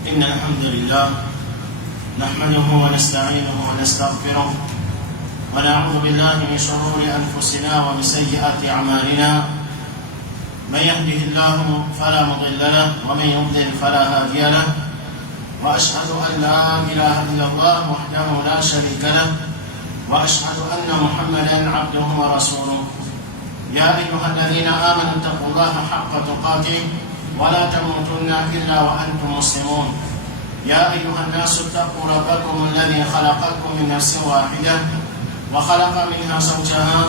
إن الحمد لله نحمده ونستعينه ونستغفره ونعوذ بالله من شرور أنفسنا ومن سيئات أعمالنا. من يهده الله فلا مضل له ومن يضلل فلا هادي له، وأشهد أن لا إله إلا الله وحده لا شريك له، وأشهد أن محمدا عبده ورسوله. يا أيها الذين آمنوا اتقوا الله حق تقاته ولا تموتن إلا وأنتم مسلمون. يا أيها الناس اتقوا ربكم الذي خلقكم من نفس واحدة وخلق منها زوجها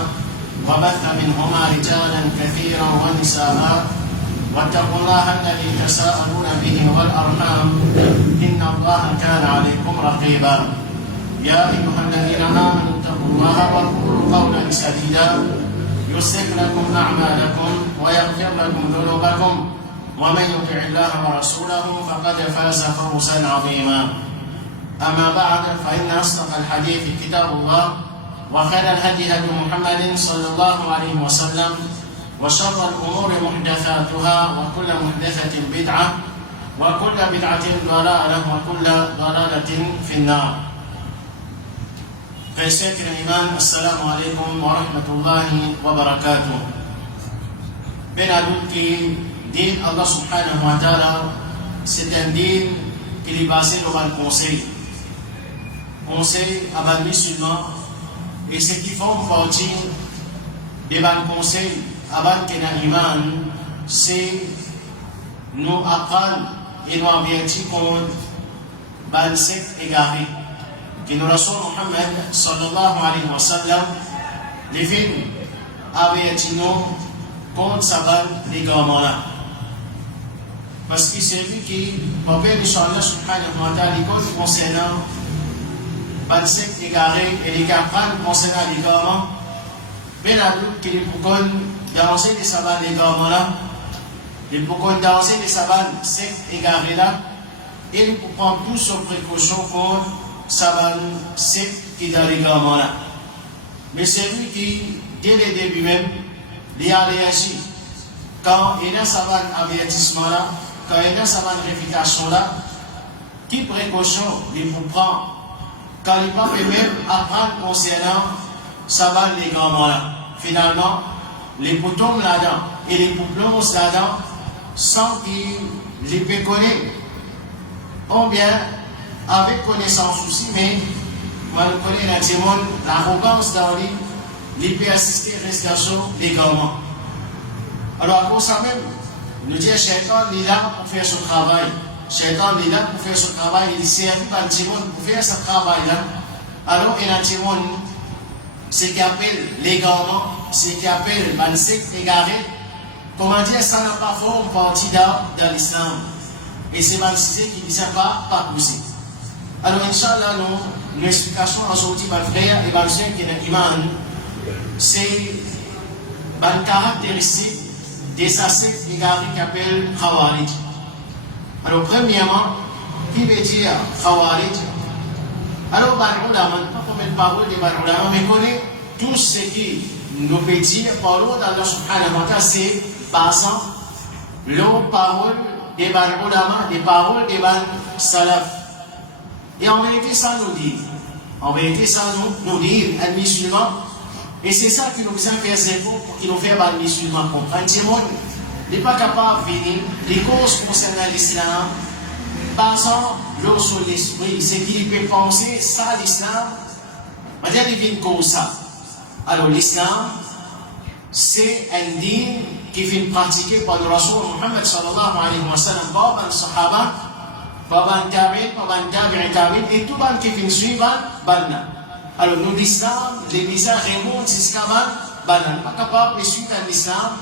وبث منهما رجالا كثيرا ونساء، واتقوا الله الذي تساءلون به والأرحام إن الله كان عليكم رقيبا. يا أيها الذين آمنوا اتقوا الله وقولوا قولا سديدا يصلح لكم أعمالكم ويغفر لكم ذنوبكم، ومن يطع الله ورسوله فقد فاز فوزا عظيما. أما بعد، فإن أصدق الحديث كتاب الله، وخير الهدي هدي محمد صلى الله عليه وسلم، وشر الأمور محدثاتها، وكل محدثة بدعة، وكل بدعة ضلالة، وكل ضلالة في النار. Frères الإيمان، السلام عليكم ورحمة الله وبركاته. Ben adulti din Allah subhanahu wa ta'ala, c'est un din qui est basé sur le conseil à les musulmans, et ce qui font partie des bons conseils à les iman, c'est nous apprendre et nous avertir contre les sectes égarés. Que nous Rasul Muhammad sallallahu alayhi wa sallam les films avertir nous contre ça les gamins. Parce que c'est lui qui, pour bien Allah subhanahu wa ta'ala, les codes concernant les sectes égarés et les campagnes concernant les gamins, bien adulte qui les pourquoi danser les sabbats les gamins là, les pourquoi danser les sabbats sectes égarés là, et les pour prendre toutes sortes de précautions contre sabbat secte qui dans les gamins là. Mais c'est lui qui, dès le début même, il a réagi. Quand il y a un sabbat avertissement là, quand il y a un sabbat réfutation là, qui précaution il faut prendre quand il pas même apprendre concernant sabbat les gamins là. Finalement, les boutons là-dedans et les pouplons là-dedans, sans qu'ils les peut connaître, ou bien avec connaissance aussi, mais moi je connais l'arrogance dans les peut assister à l'installation des gamins. Alors, pour ça même, nous disons que Shaitan est là pour faire son travail. Shaitan est là pour faire son travail. Il sert par le timon pour faire ce travail-là. Alors, il y a un timon, ce qui appelle les gamins, ce qui appelle les sectes égarés. Comment dire, ça n'a pas forme partie dans l'islam. Et c'est Bansisé qui ne dit pas pousser. Alors, Inch'Allah, nous explication aujourd'hui, mon frère et mon soeur qui est iman, c'est une caractéristique des sectes égarés qui appellent Khawarij. Alors, premièrement, qui veut dire Khawarij? Alors, les ulama, pas pour mettre parole des ulama, mais connaît tout ce qui nous peut dire, parole d'Allah subhanahu wa ta'ala, c'est basant les paroles des ulama, des paroles des salaf. Et en vérité, ça nous dit, un musulman, et c'est ça qui nous fait faire zéro pour qu'il nous fait les musulmans comprendre. Le monde n'est pas capable de venir, les causes concernant l'islam, basant l'eau sur l'esprit, c'est qu'il peut penser ça, l'islam, on va dire qu'il vient comme ça. Alors l'islam, c'est un dîme qui fait pratiquer par le Rasul Muhammad sallallahu alayhi wa sallam, par les Sahaba, par les Tabi'in, et tout le monde qui fait suivre, alors nous l'islam, les misères remontent jusqu'à Banan. Pas capable de suivre l'islam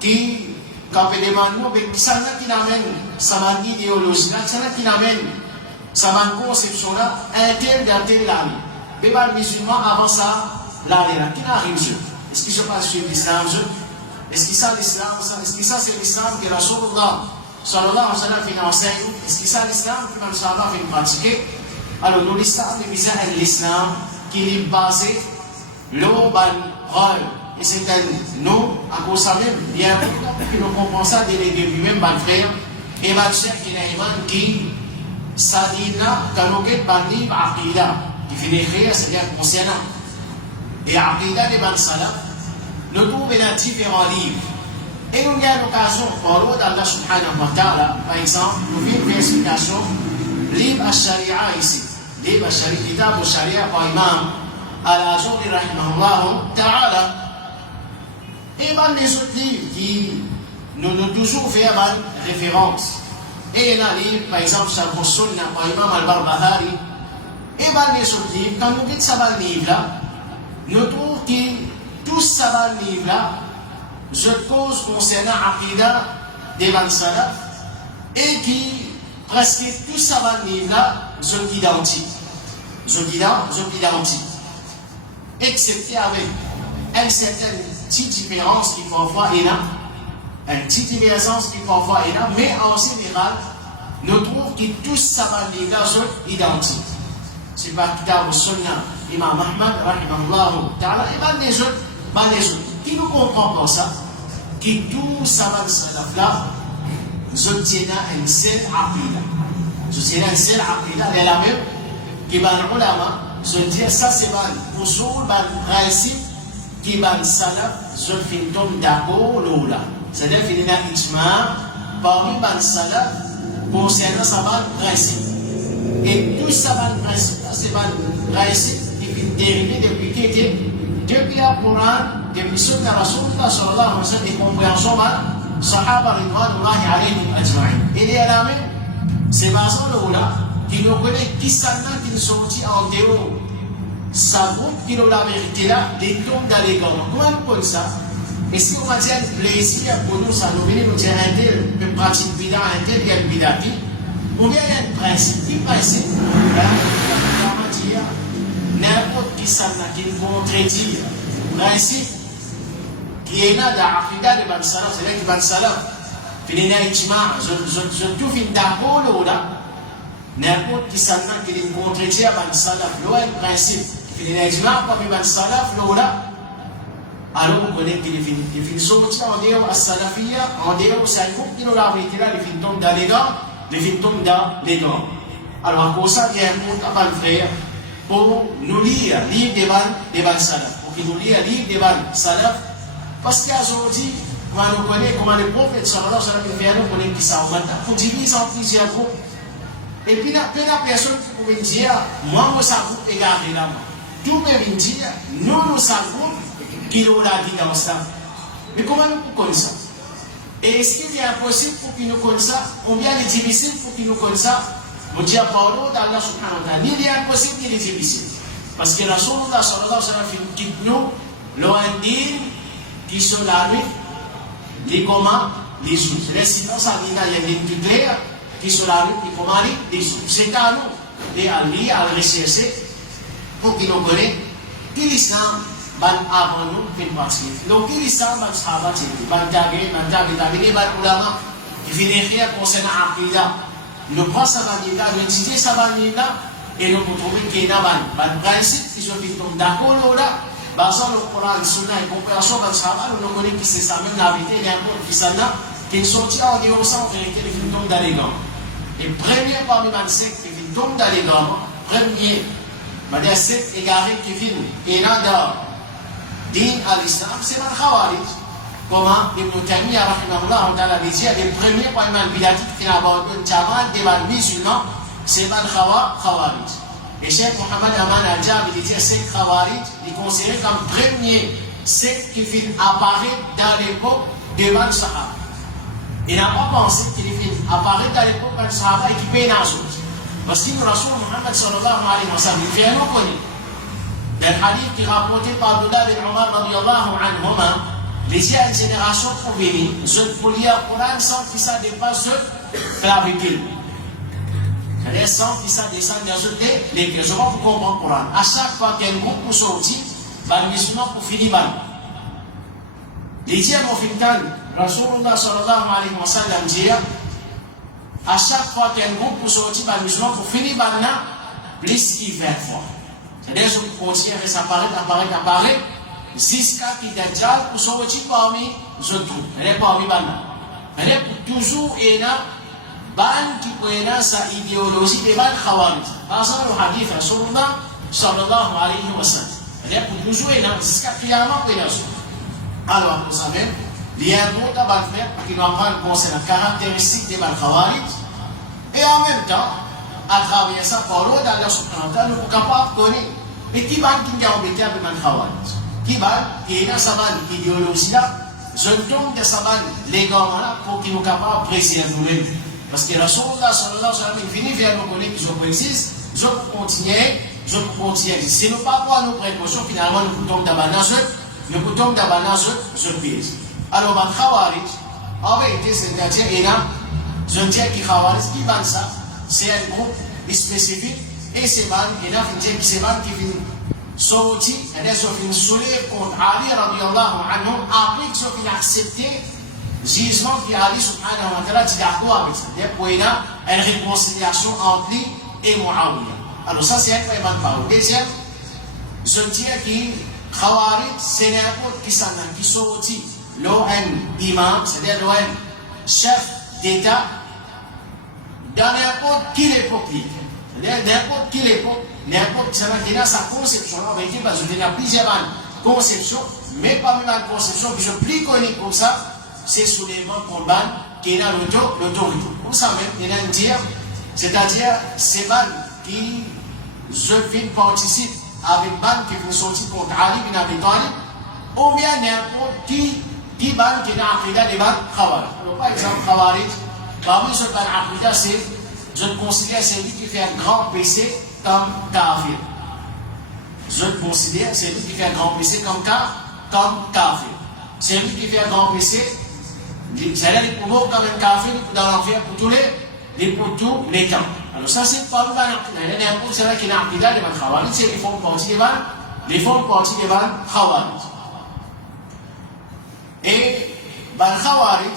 qui, quand on demande nous, ça n'a qui n'amène, ça m'a une idéologie là, ça n'a qui n'amène, ça m'a une conception là, un tel là. Mais les musulmans avant ça, là, qui n'arrive je? Est-ce que je passe suivre l'islam je? Est-ce que ça l'islam, est-ce que ça c'est l'islam que Rasulullah sallallahu alayhi wa sallam fait enseigner? Est-ce que ça l'islam que le Sahaba fait pratiquer? Alors nous l'islam, l'islam qui est basé l'urban rôle. Et c'est un nom, à cause de même, bien que nous comprenons ça dès le début, même, mon frère, et ma soeur qui est qui sa livre-là, quand on est par livre Aqida, qui finit écrire, c'est-à-dire concernant. Et Aqida des Ban Salaf, nous trouvons dans différents livres. Et nous avons l'occasion, pour l'eau d'Allah subhanahu wa ta'ala, par exemple, nous avons une explication, livre al-Sharia ici. Livre al-Sharia, kitab al-Sharia par Imam al-Ajuri rahimahullah ta'ala. Et dans les autres livres qui nous toujours fait référence. Et il y a un livre, par exemple, Sharh al-Sunnah par Imam al-Barbahari. Et dans les autres livres, quand nous dites ça dans le livre-là, nous trouvons que tous ça dans le livre-là, je cause concernant Aqida des Ban Salaf et qui presque tout ça dans le livre-là, sont identiques. Sont identiques. Excepté avec une certaine petite différence qui parfois est là, une petite différence qui parfois est là, mais en général, nous trouvons que tous ça dans le livre-là sont identiques. C'est pas Kitab al-Sunnah, Imam Ahmad, rahimahullah ta'ala, et les autres, qui nous comprend pour ça, qui tout ça va le là, je tiens un seul aqida. Je tiens un seul aqida, et la même, qui va le ulama, je dis ça c'est le usul, le principe, qui va le salaf, je fais tomber d'accord là. C'est-à-dire qu'il y a un ijma parmi le salaf concernant ça le principe. Et tout ça va le principe, c'est le principe qui est dérivé depuis qui était depuis le Coran, depuis ce que Rasulullah sallallahu alayhi wa sallam, et compréhension de Sahaba ridwanullahi alayhim ajma'in. Et les alamés, c'est basant le là qui nous connaît qui s'en a qui nous sortit en dehors. Ça groupe qui nous la vérité là, des tombes dans les gants. Comment nous connaissons ça? Et si on va dire un plaisir pour nous, ça nous vient nous dire un tel, une pratique bida, un tel, il y a une bidati. Ou bien il y a un principe. Qui principe? On va dire n'importe qui s'en a qui nous contredit. Principe qui est là dans l'Aqida de Ban Salaf, c'est là que Ban Salaf, il y a un ijma, je trouve une d'accord là, n'importe qui s'en a qui nous contredit à Ban Salaf, là, un principe, il y a un ijma parmi Ban Salaf là, alors on connaît qu'il est sorti en dehors à Salafia, en dehors, c'est un groupe qui nous l'a arrêté là, il tombe dans les gants, il tombe dans les gants. Alors, pour ça, il y a un groupe à le frère pour nous lire livre des Ban Salaf. Qui nous lit un livre des Ban Salaf, parce qu'aujourd'hui, on nous connaît comment le prophète sallallahu alayhi wa sallam fait nous connaître qui ça maintenant, pour diviser en plusieurs groupes. Et puis, la personne qui peut dire, moi, je suis un groupe égaré là. Tout peut dire, nous sommes un groupe qui nous l'a dit dans ça. Mais comment nous connaissons ça? Et est-ce qu'il est impossible pour qu'ils nous connaissent ça? Ou bien il est difficile pour qu'ils nous connaissent ça? Nous disons, Paulo d'Allah subhanahu wa ta'ala, il est impossible, il est difficile. Parce que Rasulullah sallallahu alayhi wa sallam quitte nous, l'oindine qui sont la nuit, les commandes, les jours. C'est-à-dire, sinon, ça dit là, il y a des tutories qui sont la nuit, les commandes, les jours. C'est à nous de à rechercher pour qu'ils nous connaissent qui l'islam avant nous fait partie. Donc, qui l'islam va se rabattre, va taguer, va ulama, qui finit rien concernant Aqida. Nous prenons ça va dire là, nous étudions ça va dire là, et nous pouvons trouver qu'il y a un principe qui sont d'accord là, basant le Coran, le Sunna et compréhension de Sahaba, nous connaissons que c'est ça même la vérité, il y a un peu qui s'en a, qui sortit en dehors sans vérité, qui tombe dans les gants. Et premier parmi les sectes qui tombe dans les gants, premier, les sectes égarées qui viennent, et là dans din à l'islam, c'est le Khawarij. Comment Ibn Taymiyyah, rahimahullah, ta'ala, dit, les premiers parmi les bidati qui ont abordé le Jamal des musulmans, c'est le Khawarij. Et Cheikh Mohamed Aman al-Jabir dit que c'est Khawarij, il est considéré comme premier secte qui vient apparaître dans l'époque des Sahaba. Il n'a pas pensé qu'il vient apparaître dans l'époque des Sahaba et qu'il paye dans autres. Parce que le Rasul Muhammad sallallahu alayhi wa sallam, il vient nous connaître. Dans le hadith qui est rapporté par Abdullah bin Umar radiyallahu anhuma, les générations pour venir, je peux lire le Coran sans que ça dépasse le clavicule. C'est-à-dire sans que ça descende dans les cœurs. Je vais vous comprendre le Coran. À chaque fois qu'il y a un groupe pour sortir, le musulman pour finir. Les dieux m'ont fait le Rasulullah sallallahu alayhi wa sallam dit, à chaque fois qu'il y a un groupe pour sortir, le musulman pour finir, plus qu'il fait fois. C'est-à-dire que je continue à apparaître, jusqu'à ce qu'il y ait un Dajjal pour sortir parmi les autres. Elle est parmi les autres. Elle est pour toujours et là, ban qui prennent sa idéologie des ban khawarij. Par exemple, le hadith Rasulullah sallallahu alayhi wa sallam. C'est-à-dire pour nous jouer là, jusqu'à Qiyamah, alors, vous savez, il y a un autre faire qui nous apprend concernant la caractéristique des ban khawarij. Et en même temps, à travers ça, par l'eau d'Allah subhanahu wa ta'ala, nous sommes capables de connaître. Et qui va qui a embêté avec ban khawarij? Qui va, qui est dans sa ban idéologie là, je tombe de sa ban les gars là pour qu'ils nous capables de préciser nous-mêmes. Parce que Rasulullah sallallahu alayhi wa sallam, il finit vers nous connaître qu'ils ont précisé, je peux continuer. Si nous ne pas prendre nos précautions, finalement, nous tombons dans ce piège. Alors, ban khawarij, en vérité, c'est-à-dire, il y a je dis que khawarij, qui ban ça, c'est un groupe spécifique, et c'est ban, il y a un qui c'est ban qui vient sortir, c'est-à-dire, qui vient soleil contre Ali, radiyallahu anhu, après qu'ils ont accepté le jugement qui Ali, subhanahu wa ta'ala, dit d'accord avec ça. C'est-à-dire, il y a une réconciliation entre lui et Muawiyah. Alors ça c'est un peu de parole. Deuxième, je dis que Khawarij, c'est n'importe qui s'en a, qui sortit l'OM imam, c'est-à-dire l'OM chef d'État, dans n'importe quelle époque. C'est-à-dire n'importe quelle époque, n'importe qui a sa conception. En vérité, parce qu'il y a plusieurs conceptions, mais parmi les conceptions qui sont plus connues comme ça, c'est soulèvement combat qui a l'autorité. Vous savez, il y a un dire, c'est-à-dire ces balles qui je participe avec ban qui vient sortir contre Ali bin Abi Talib, ou bien n'importe qui ban qui n'a aqida des ban Khawarij. Alors par exemple, Khawarij, parmi ce ban aqida, c'est, je considère celui qui fait un grand péché comme kafir. Je considère celui qui fait un grand péché comme kafir. Celui qui fait un grand péché, c'est-à-dire pour mourir comme un kafir dans l'enfer pour tous les temps. Alors ça c'est pas le ban aqida. Il y a n'importe celui qui n'a aqida des ban Khawarij, c'est les fonds partis des ban Khawarij. Et ban Khawarij,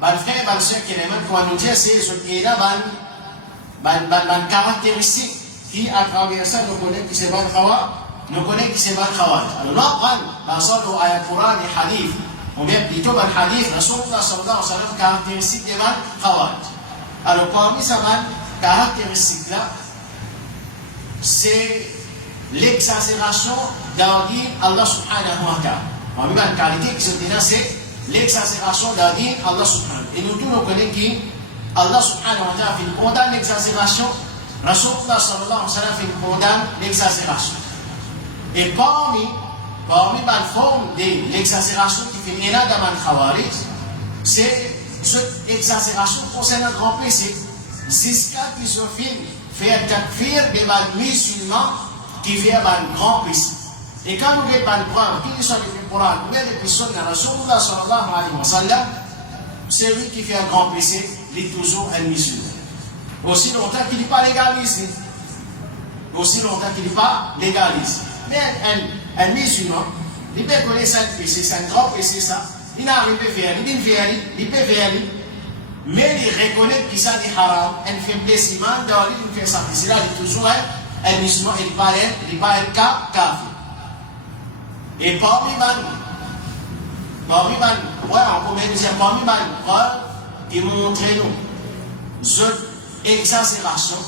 ban frère, ban soeur qui est même pour nous dire, c'est ce qui est là, ban caractéristique qui à travers ça nous connaît qui c'est ban Khawarij, nous connaît qui c'est ban Khawarij. Alors là, dans le ayat Coran et hadith, on vient plutôt ban hadith, Rasulullah sallallahu alayhi wa sallam, caractéristique des ban Khawarij. Alors parmi ces caractéristiques là, c'est l'exagération dans dire Allah subhanahu wa ta'ala. Parmi les qualités qui sont là, c'est l'exagération dans dire Allah subhanahu wa ta'ala. Et nous tous nous connaissons qui Allah subhanahu wa ta'ala condamne l'exagération, Rasulullah sallallahu alayhi wa sallam condamne l'exagération. Et parmi les formes de l'exagération qui finit là dans le Khawarij, c'est cette exagération concernant le grand péché. Jusqu'à qui se filme faire takfir des musulmans qui viennent un grand péché. Et quand nous voyons le Coran, qui sont les Coran, nous voyons les personnes de Rasulullah sallallahu alayhi wa sallam, celui qui fait un grand péché, il est toujours un musulman. Aussi longtemps qu'il n'est pas légaliste. Mais un musulman, il peut connaître un péché, c'est un grand péché ça. Il n'arrive pas à faire, il peut faire. Mais il reconnaît qu'il s'est dit haram, un faiblissement, dans lui, il fait ça. C'est là, il est toujours un musulman, il n'est pas un kafir. Et parmi les preuves qui montrent nous, cette exagération,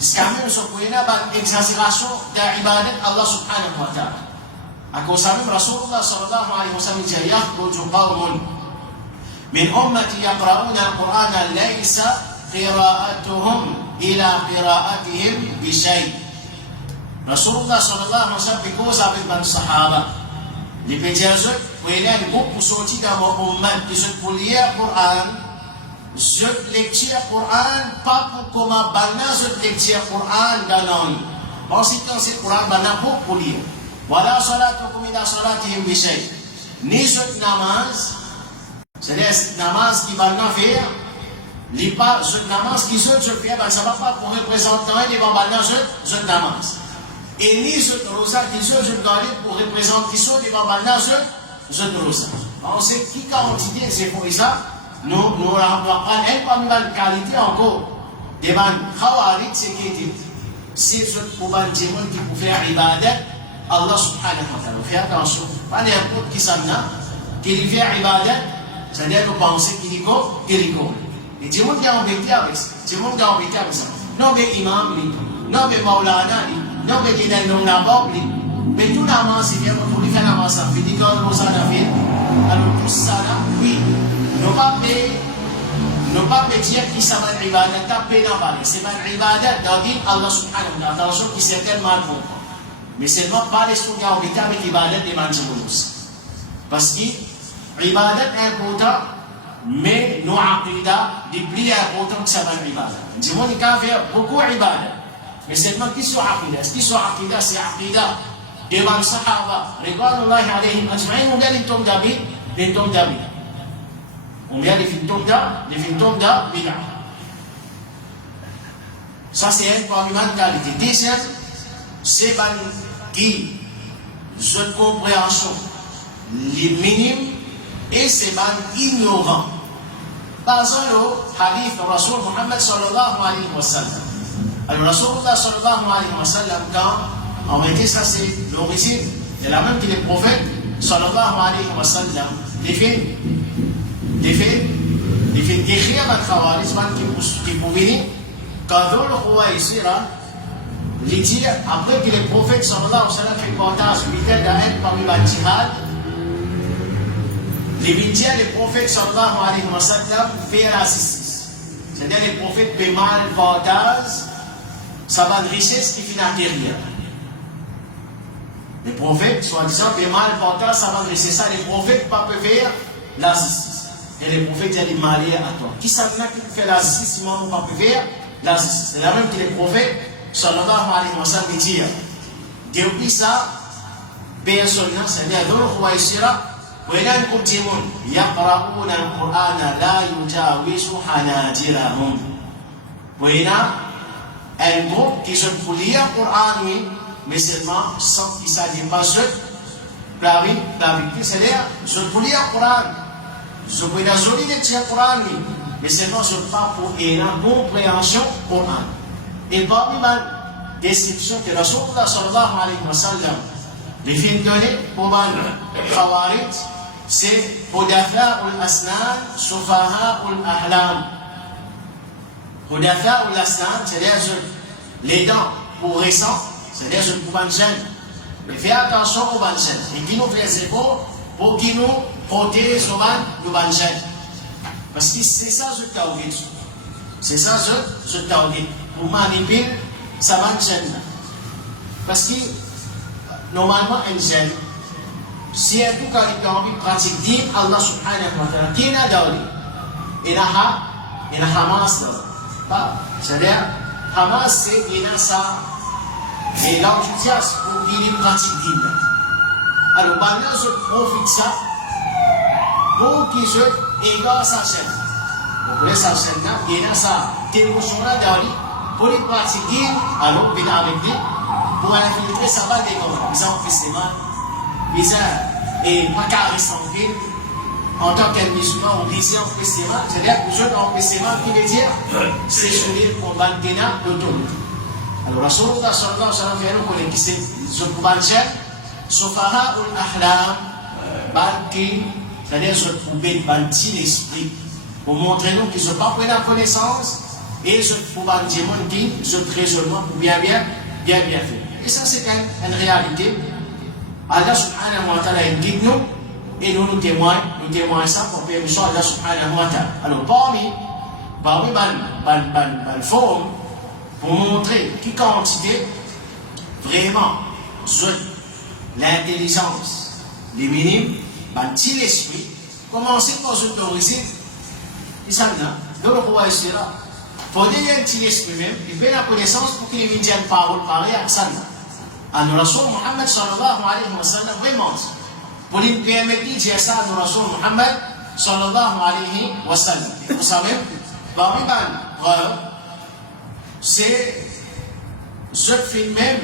jusqu'à même ce point là, l'exagération de l'ibadat Allah subhanahu wa ta'ala. À cause de Rasulullah sallallahu alayhi wa sallam, il dit, يخرج قوم من أمتي يقرؤون القرآن ليس قراءتهم إلى قراءتهم بشيء. Rasulullah sallallahu alayhi wa sallam cause avec les Sahaba. Les pédiatres, il y a un groupe pour sortir dans mon ummat qui se pour lire le Coran. Je lecture le Coran, pas pour comment banna je lecture le Coran dans l'an. En citant ce Coran, banna pour lire. Voilà salatukum ila salatihim bishay. Ni je namaz. C'est-à-dire, namaz qui va nous faire, les pas, je namaz qui je fais, ça ne va pas pour représenter les babana, je namaz. Et ni je rosa qui je garde pour représenter les babana, je rosa. On sait qui quantité c'est pour ça, nous avons un parmi les qualités encore, des ban Khawarij, c'est qui dit, c'est ce pour ban Djemon qui peut faire ibadat, Allah subhanahu wa ta'ala. Faites attention, pas n'importe qui s'en a, qui fait ibadat. C'est-à-dire que penser qu'il est Et tout le monde qui a embêté avec ça. Tout le monde qui a embêté avec ça. Non, mais imam, non, mais maulana, non, mais il y a un nom d'abord, mais tout l'amant, c'est bien pour lui faire l'amant, ça fait des gars, nous en avons. Alors, tout ça là, oui. Nous pas dire qui ça va l'ibadat, taper dans la c'est pas l'ibadat, d'Adil Allah subhanahu wa ta'ala, attention, qui c'est tellement bon. Mais c'est pas pas les gens qui ont habité avec l'ibadat des manjiboulos. Parce que l'ibadat est important, mais nos aqidah, les plus importants que ça va l'ibadat. Dis-moi, il y a beaucoup d'ibadat. Mais c'est pas qui sont aqidah. Ce qui sont aqidah, c'est aqidah. Devant le sahaba, ridwanullahi alayhim ajma'in, on vient les tombes d'habit, les tombes d'habit. On vient les tombes d'habit. Ça, c'est un premier qualité. Deuxième, c'est qui ont compréhension les minimes et c'est ignorant. Par exemple, le hadith de Rasul Muhammad sallallahu alayhi wa sallam. Alors, Rasulullah sallallahu alayhi wa sallam, quand en réalité, ça c'est l'origine, c'est la même que les prophètes sallallahu alayhi wa sallam, les faits décrire votre travail, qui pour venir, quand le roi ici, les dire, après que les prophètes sallallahu alayhi wa sallam fait partage, huitaine d'Aïd parmi les djihad, les prophètes sallallahu alayhi wa sallam fait la justice. C'est-à-dire les prophètes paient mal partage, ça va une richesse qui finit derrière. Les prophètes, soi-disant, paient mal partage, ça va une richesse. Ça, les prophètes ne peuvent pas faire la justice. Et les prophètes disent mariés à toi. Qui ça qui fait la justice, si on ne peut pas faire la justice? C'est la même que les prophètes, sallallahu alayhi wa sallam, disent. Depuis ça, personne, c'est-à-dire, dans le roi Isra, وإلى كنتم يقرؤون القرآن لا يجاوز حناجرهم. وإلى un groupe qui se peut lire le Coran, mais seulement sans qu'il ne dépasse pas c'est-à-dire, je peux lire le Coran, je peux la jolie lecture du Coran, mais seulement je pas pour une compréhension du Coran. Et parmi les descriptions que Rasulullah sallallahu alayhi wa sallam les films donnés pour les Khawarij, c'est Hudatha ul-Asnan, Sufaha ul-Ahlam. Hudatha ul-Asnan, c'est-à-dire les dents pour récents, c'est-à-dire pour les jeunes. Mais faites attention aux jeunes. Et qui nous fait les efforts pour qu'ils nous protègent sur les jeunes. Parce que c'est ça ce tawhid. C'est ça ce tawhid. Pour manipuler, ça va jeune. Parce que normalement, un jeune, si un tout cas il a envie de pratiquer Allah subhanahu wa ta'ala, qui n'a d'ordi? Il a Hamas. C'est-à-dire, Hamas, c'est qu'il a ça, et l'enthousiasme pour qu'il pratique Din. Alors, maintenant, je profite de ça pour qu'il se égare sa chaîne. Vous voyez sa chaîne là, il a ça, émotion-là d'ordi, pour les pratiquer, alors, il a avec lui. Pour infiltrer, ça va dégorer. Ils ont fait ses mains. Ils ont, et pas qu'à rester en ville. En tant qu'un musulman, on disait en fait ses mains. C'est-à-dire que je en fait ses mains, qui veut dire, c'est celui qu'on va le tenir d'autorité. Alors, Rasulullah sallallahu alayhi wa sallam fait reconnaître que c'est ce qu'on va le faire. Sufaha ul-Ahlam, Balki, c'est-à-dire ce poubelle, Balti l'esprit, pour montrer nous qu'ils ne sont pas pris la connaissance et ce pouvoir dire qui, ce raisonnement pour bien fait. Et ça, c'est une réalité. Allah subhanahu wa ta'ala indique nous et nous témoignons ça pour permission Allah subhanahu wa ta'ala. Alors, parmi les formes, pour montrer qui quantité vraiment l'intelligence, les minimes, petit l'esprit, commencer par s'autoriser, ils savent, dans le roi Isra. Pour donner un petit esprit même, il fait la connaissance pour qu'il ait une parole pareille à ça. Alors, Rasul Muhammad sallallahu alayhi wa sallam, vraiment, pour lui permettre de dire ça à Rasul Muhammad sallallahu alayhi wa sallam. Vous savez, parmi les preuves, c'est ce film même,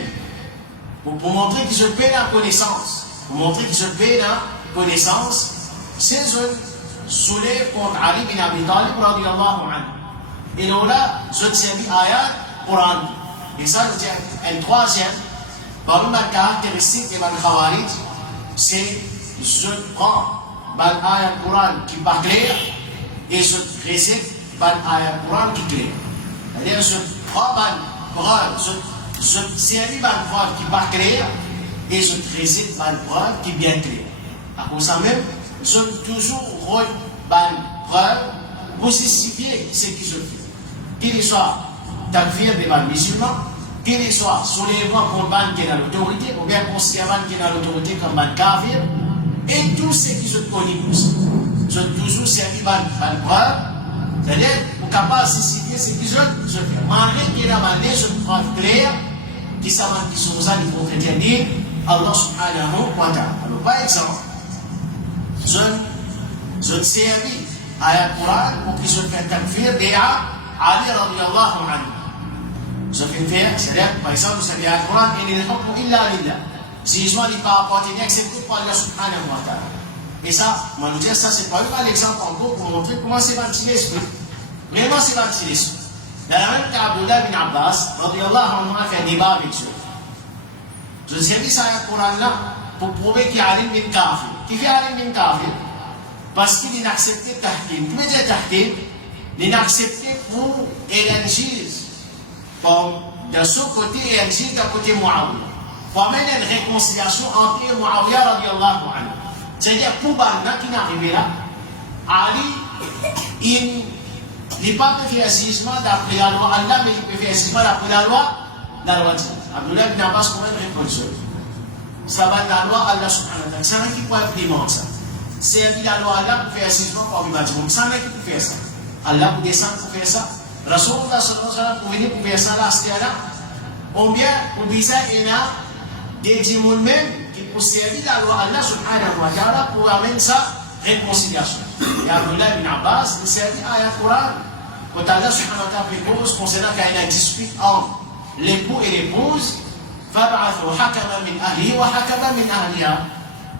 pour montrer qu'il se paie la connaissance. Pour montrer qu'il se paie la connaissance, c'est ce soulève contre Ali bin Abi Talib, radiyallahu anhu. Et nous là, je tiens ayat Coran. Et ça, c'est un troisième. Parmi les caractéristiques des Khawarij, c'est je prends l'ayat Coran qui parle clair et je récite ban ayat Quran qui clair. C'est-à-dire, ce trois preuves, ce série ban preuves qui pas clair et ce 13 ban preuves qui bien clair. À cause ça même, je toujours ban preuves pour justifier ce qui se fait. Qu'il soit takfir des ban musulmans, qu'il soit soulèvement pour ban qui est dans l'autorité, ou bien considérant qui est dans l'autorité comme ban kafir, et tout ce qui se connaît aussi. Je toujours servi ban preuve. C'est-à-dire, pour capable de justifier ce qui se fait. Malgré qu'il y a une preuve claire, qui savent qui sont ça, il faut dire Allah subhanahu wa ta'ala. Alors, par exemple, je servi à la Coran pour qu'il se fasse takfir d'Ia Ali radiallahu anhu. Je fais faire, c'est-à-dire, par exemple, vous savez, à la Coran, il n'est pas pour illa lillah. Si je ne dis pas appartenir, accepté par Allah subhanahu wa ta'ala. Et ça, moi, nous dire ça, c'est pas l'exemple en gros pour montrer comment c'est venti l'esprit. Vraiment, c'est venti l'esprit. Dans la même cas, Abdullah bin Abbas, radiallahu anhu, a fait un débat avec eux. Je servis ça à la Coran là pour prouver qu'il y a Ali bin Kafir. Qui fait Ali bin Kafir? Parce qu'il a accepté Tahkim. Vous pouvez dire Tahkim, il a accepté pour élargir, comme de son côté, élargir d'un côté Muawiyah. Pour amener une réconciliation entre Muawiyah radiallahu anhu. C'est-à-dire, pour Barna qui est arrivé là, Ali, il n'est pas fait un jugement d'après la loi Allah, mais il peut faire un jugement d'après la loi divine. Abdullah bin Abbas, comment répondre ça? Ça va de la loi Allah subhanahu wa ta'ala. C'est un qui peut implémenter ça. C'est la loi Allah pour faire un jugement par le bâtiment. C'est un qui peut faire ça. Allah pour descendre pour faire ça. Rasulullah sallallahu alayhi wa sallam pour venir pour faire ça là, c'était là. Ou bien, pour dire ça, il y a des gens même qui pour servir la loi Allah subhanahu wa ta'ala pour amener ça réconciliation. Et Abdullah bin Abbas, il servit à la Coran. Quand Allah subhanahu wa ta'ala propose concernant qu'il y a une dispute entre l'époux et l'épouse, فَبْعَثُوا حَكَمًا مِنْ أَهْلِهِ وَحَكَمًا مِنْ أَهْلِهَا.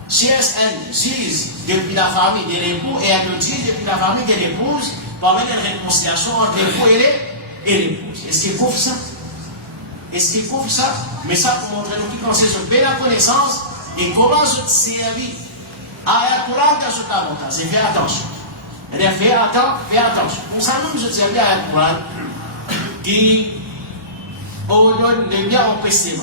CSN juge depuis la famille de l'époux et un autre juge depuis la famille de l'épouse pour amener une réconciliation entre l'époux et l'épouse. Est-ce qu'il couvre ça? Est-ce qu'il couvre ça? Mais ça pour montrer nous qui conseille sur la connaissance et comment se servir à la Coran dans ce avantage. C'est faire attention. C'est-à-dire faire attention. Pour ça, nous je servis à la Coran qui ordonne les biens en paiement.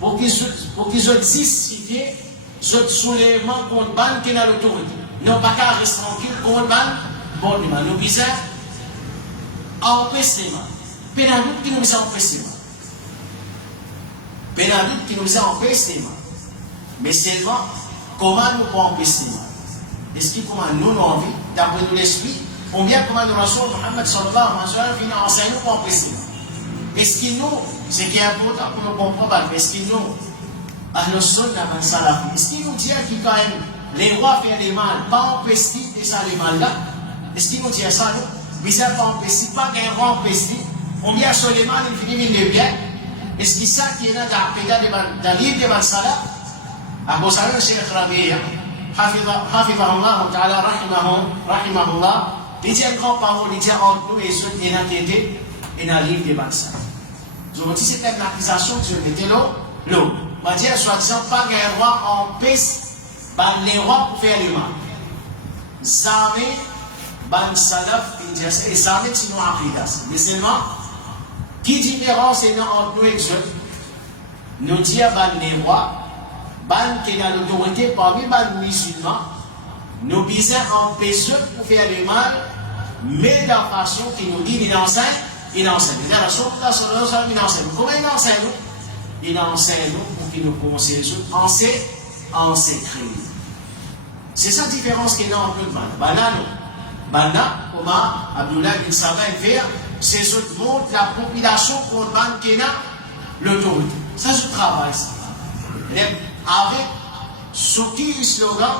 Pour qu'ils soient justifiés, ce soulèvement contre ban qui est dans l'autorité. Non pas qu'à rester tranquille contre ban, bon, nous disons en paiement. Pénadoute qui nous met en paiement. Pénadoute qui nous met en paiement. Mais seulement, comment nous pouvons en paiement? Est-ce que comment nous avons envie, d'après nous l'esprit, ou bien comment nous Rasul Muhammad sallallahu alayhi wa sallam finit à enseigner pour en paiement? Est-ce qu'il nous, ce qui est important pour nous comprendre, est-ce qu'il nous, Ahlus Sunnah man Salafi, est-ce qu'il nous dit qu'il quand même, les rois font des mal, pas empêcher de ça les mal là? Est-ce qu'il nous dit ça, nous? Mais ça pas empêcher, pas qu'un roi empêcher, on vient sur les mal, il finit de bien. Est-ce que ça qui est là dans le livre de man Salaf? Abu Salim Sheikh Rabi'a, Hafidhahullah ta'ala rahimahullah, il dit un grand parole, il dit entre nous et ceux qui ont été et dans le livre de man Salaf. Je vous dis, c'était une accusation que je mettais là. On va dire, soi-disant, pas qu'un roi empêche les rois pour faire le mal. Jamais, ban salaf, et jamais, sinon, aqidas. Mais seulement, qui différence est entre nous et eux? Nous disons, les rois, qui est dans l'autorité parmi les musulmans, nous disons empêcher pour faire le mal, mais de la façon qui nous dit, il enseigne. Il enseigne. Il enseigne. Comment il enseigne? Il enseigne pour qu'il nous conseille en secret. C'est ça la différence qu'il y a entre nous. Maintenant, comment Abdullah bin Sabah fait, c'est ce qui montre la population contre qui a l'autorité. Ça, je travaille ça. Avec ce qui est le slogan,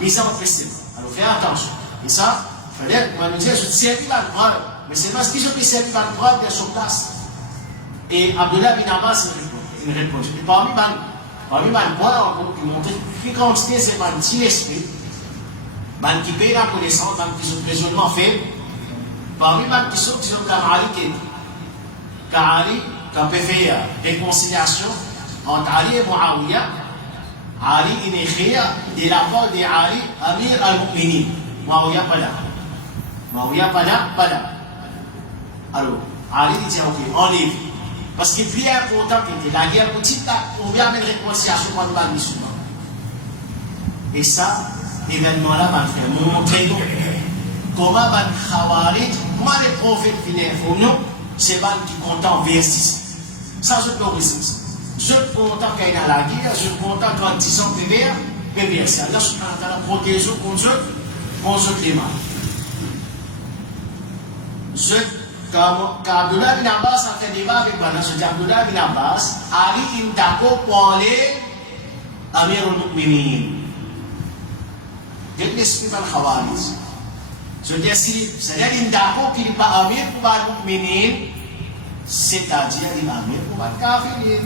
mais en festival. Alors, faites attention. Et ça, il fallait, on va nous dire, je servis la preuve. Mais c'est parce qu'ils ont pu servir la preuve de sur place. Et Abdullah bin Abbas il répond. Et parmi les points qui montrent plus quantité, c'est un petit esprit, qui paye la connaissance, qui sont raisonnement faibles. Parmi les qui sont comme Ali qui a fait réconciliation entre Ali et Muawiyah. Ali il écrit de la part de Ali, Amir al-Mu'minin. Muawiyah pas là. Alors, Ali dit ok, enlève. Parce que plus important que la guerre petite, on vient avec réconciliation contre les musulmans. Et ça, événement-là va faire montrer comment les Khawarij, comment les prophètes finissent pour nous, c'est pas qui comptent vers 6. Ça, je peux réussir. Je suis content qu'il y ait la guerre, je suis content quand ils sont vers c'est Allah subhanahu wa ta'ala protège contre les mal. Quand Abdullah bin Abbas a fait débat avec Bana, je dis Abdullah bin Abbas, Ali est d'accord pour aller Amir al-Mu'minin. Je dis l'esprit de Khawarij. Je dis c'est-à-dire qu'il est d'accord qu'il n'est pas Amir pour al-Mu'minin, c'est-à-dire qu'il est Amir pour al-Kafirin.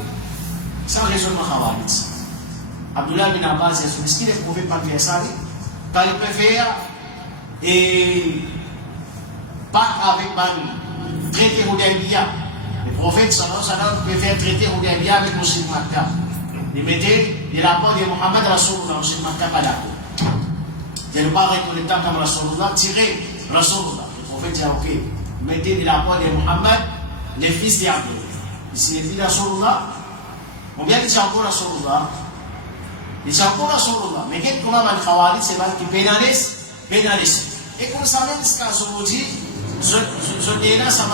C'est un raisonnement Khawarij. Abdullah bin Abbas, est-ce qu'il ne pouvait pas faire ça? Quand il peut faire et pas avec le traité Hudaybiyah. Le prophète sallallahu alayhi wa sallam peut faire traité Hudaybiyah avec Moussine Makka. Il mettait les rapports de Muhammad Rasulullah, Moussine Makka pas d'accord. Il ne pas reconnaître comme Rasulullah, tirer Rasulullah. Le prophète dit ok, mettez les rapports de Muhammad, les fils d'Abdullah. Ici les fils de Rasulullah, on vient de dire encore Rasulullah. Il dit encore Rasulullah, mais qu'est-ce qu'on a dans le Khawarij, c'est mal qui pénalise. Et comme ça même, ce qu'on dit, je dis là, ça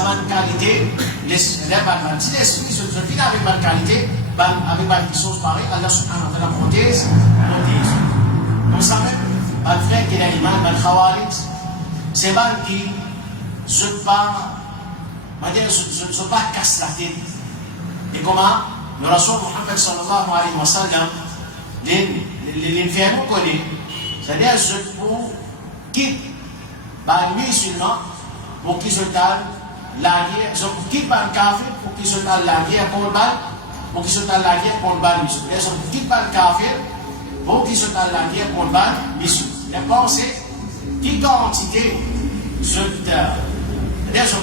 va une qualité, si l'esprit, je finis avec ma qualité, avec ma chose pareille, Allah subhanahu wa ta'ala protège. Comme ça même, ma frère qui est l'imam, le Khawarij, c'est mal qui, je ne pas casse la tête. Et comment le Rasul Muhammad sallallahu alayhi wa sallam, l'infernal connaît, c'est-à-dire je pour quitte les musulmans pour qu'ils se donnent la guerre, je quitte les kafirs pour qu'ils se donnent la guerre contre les musulmans. Je quitte les kafirs pour qu'ils se donnent la guerre contre les musulmans. La pensée, qui quantité je donne. C'est-à-dire je ne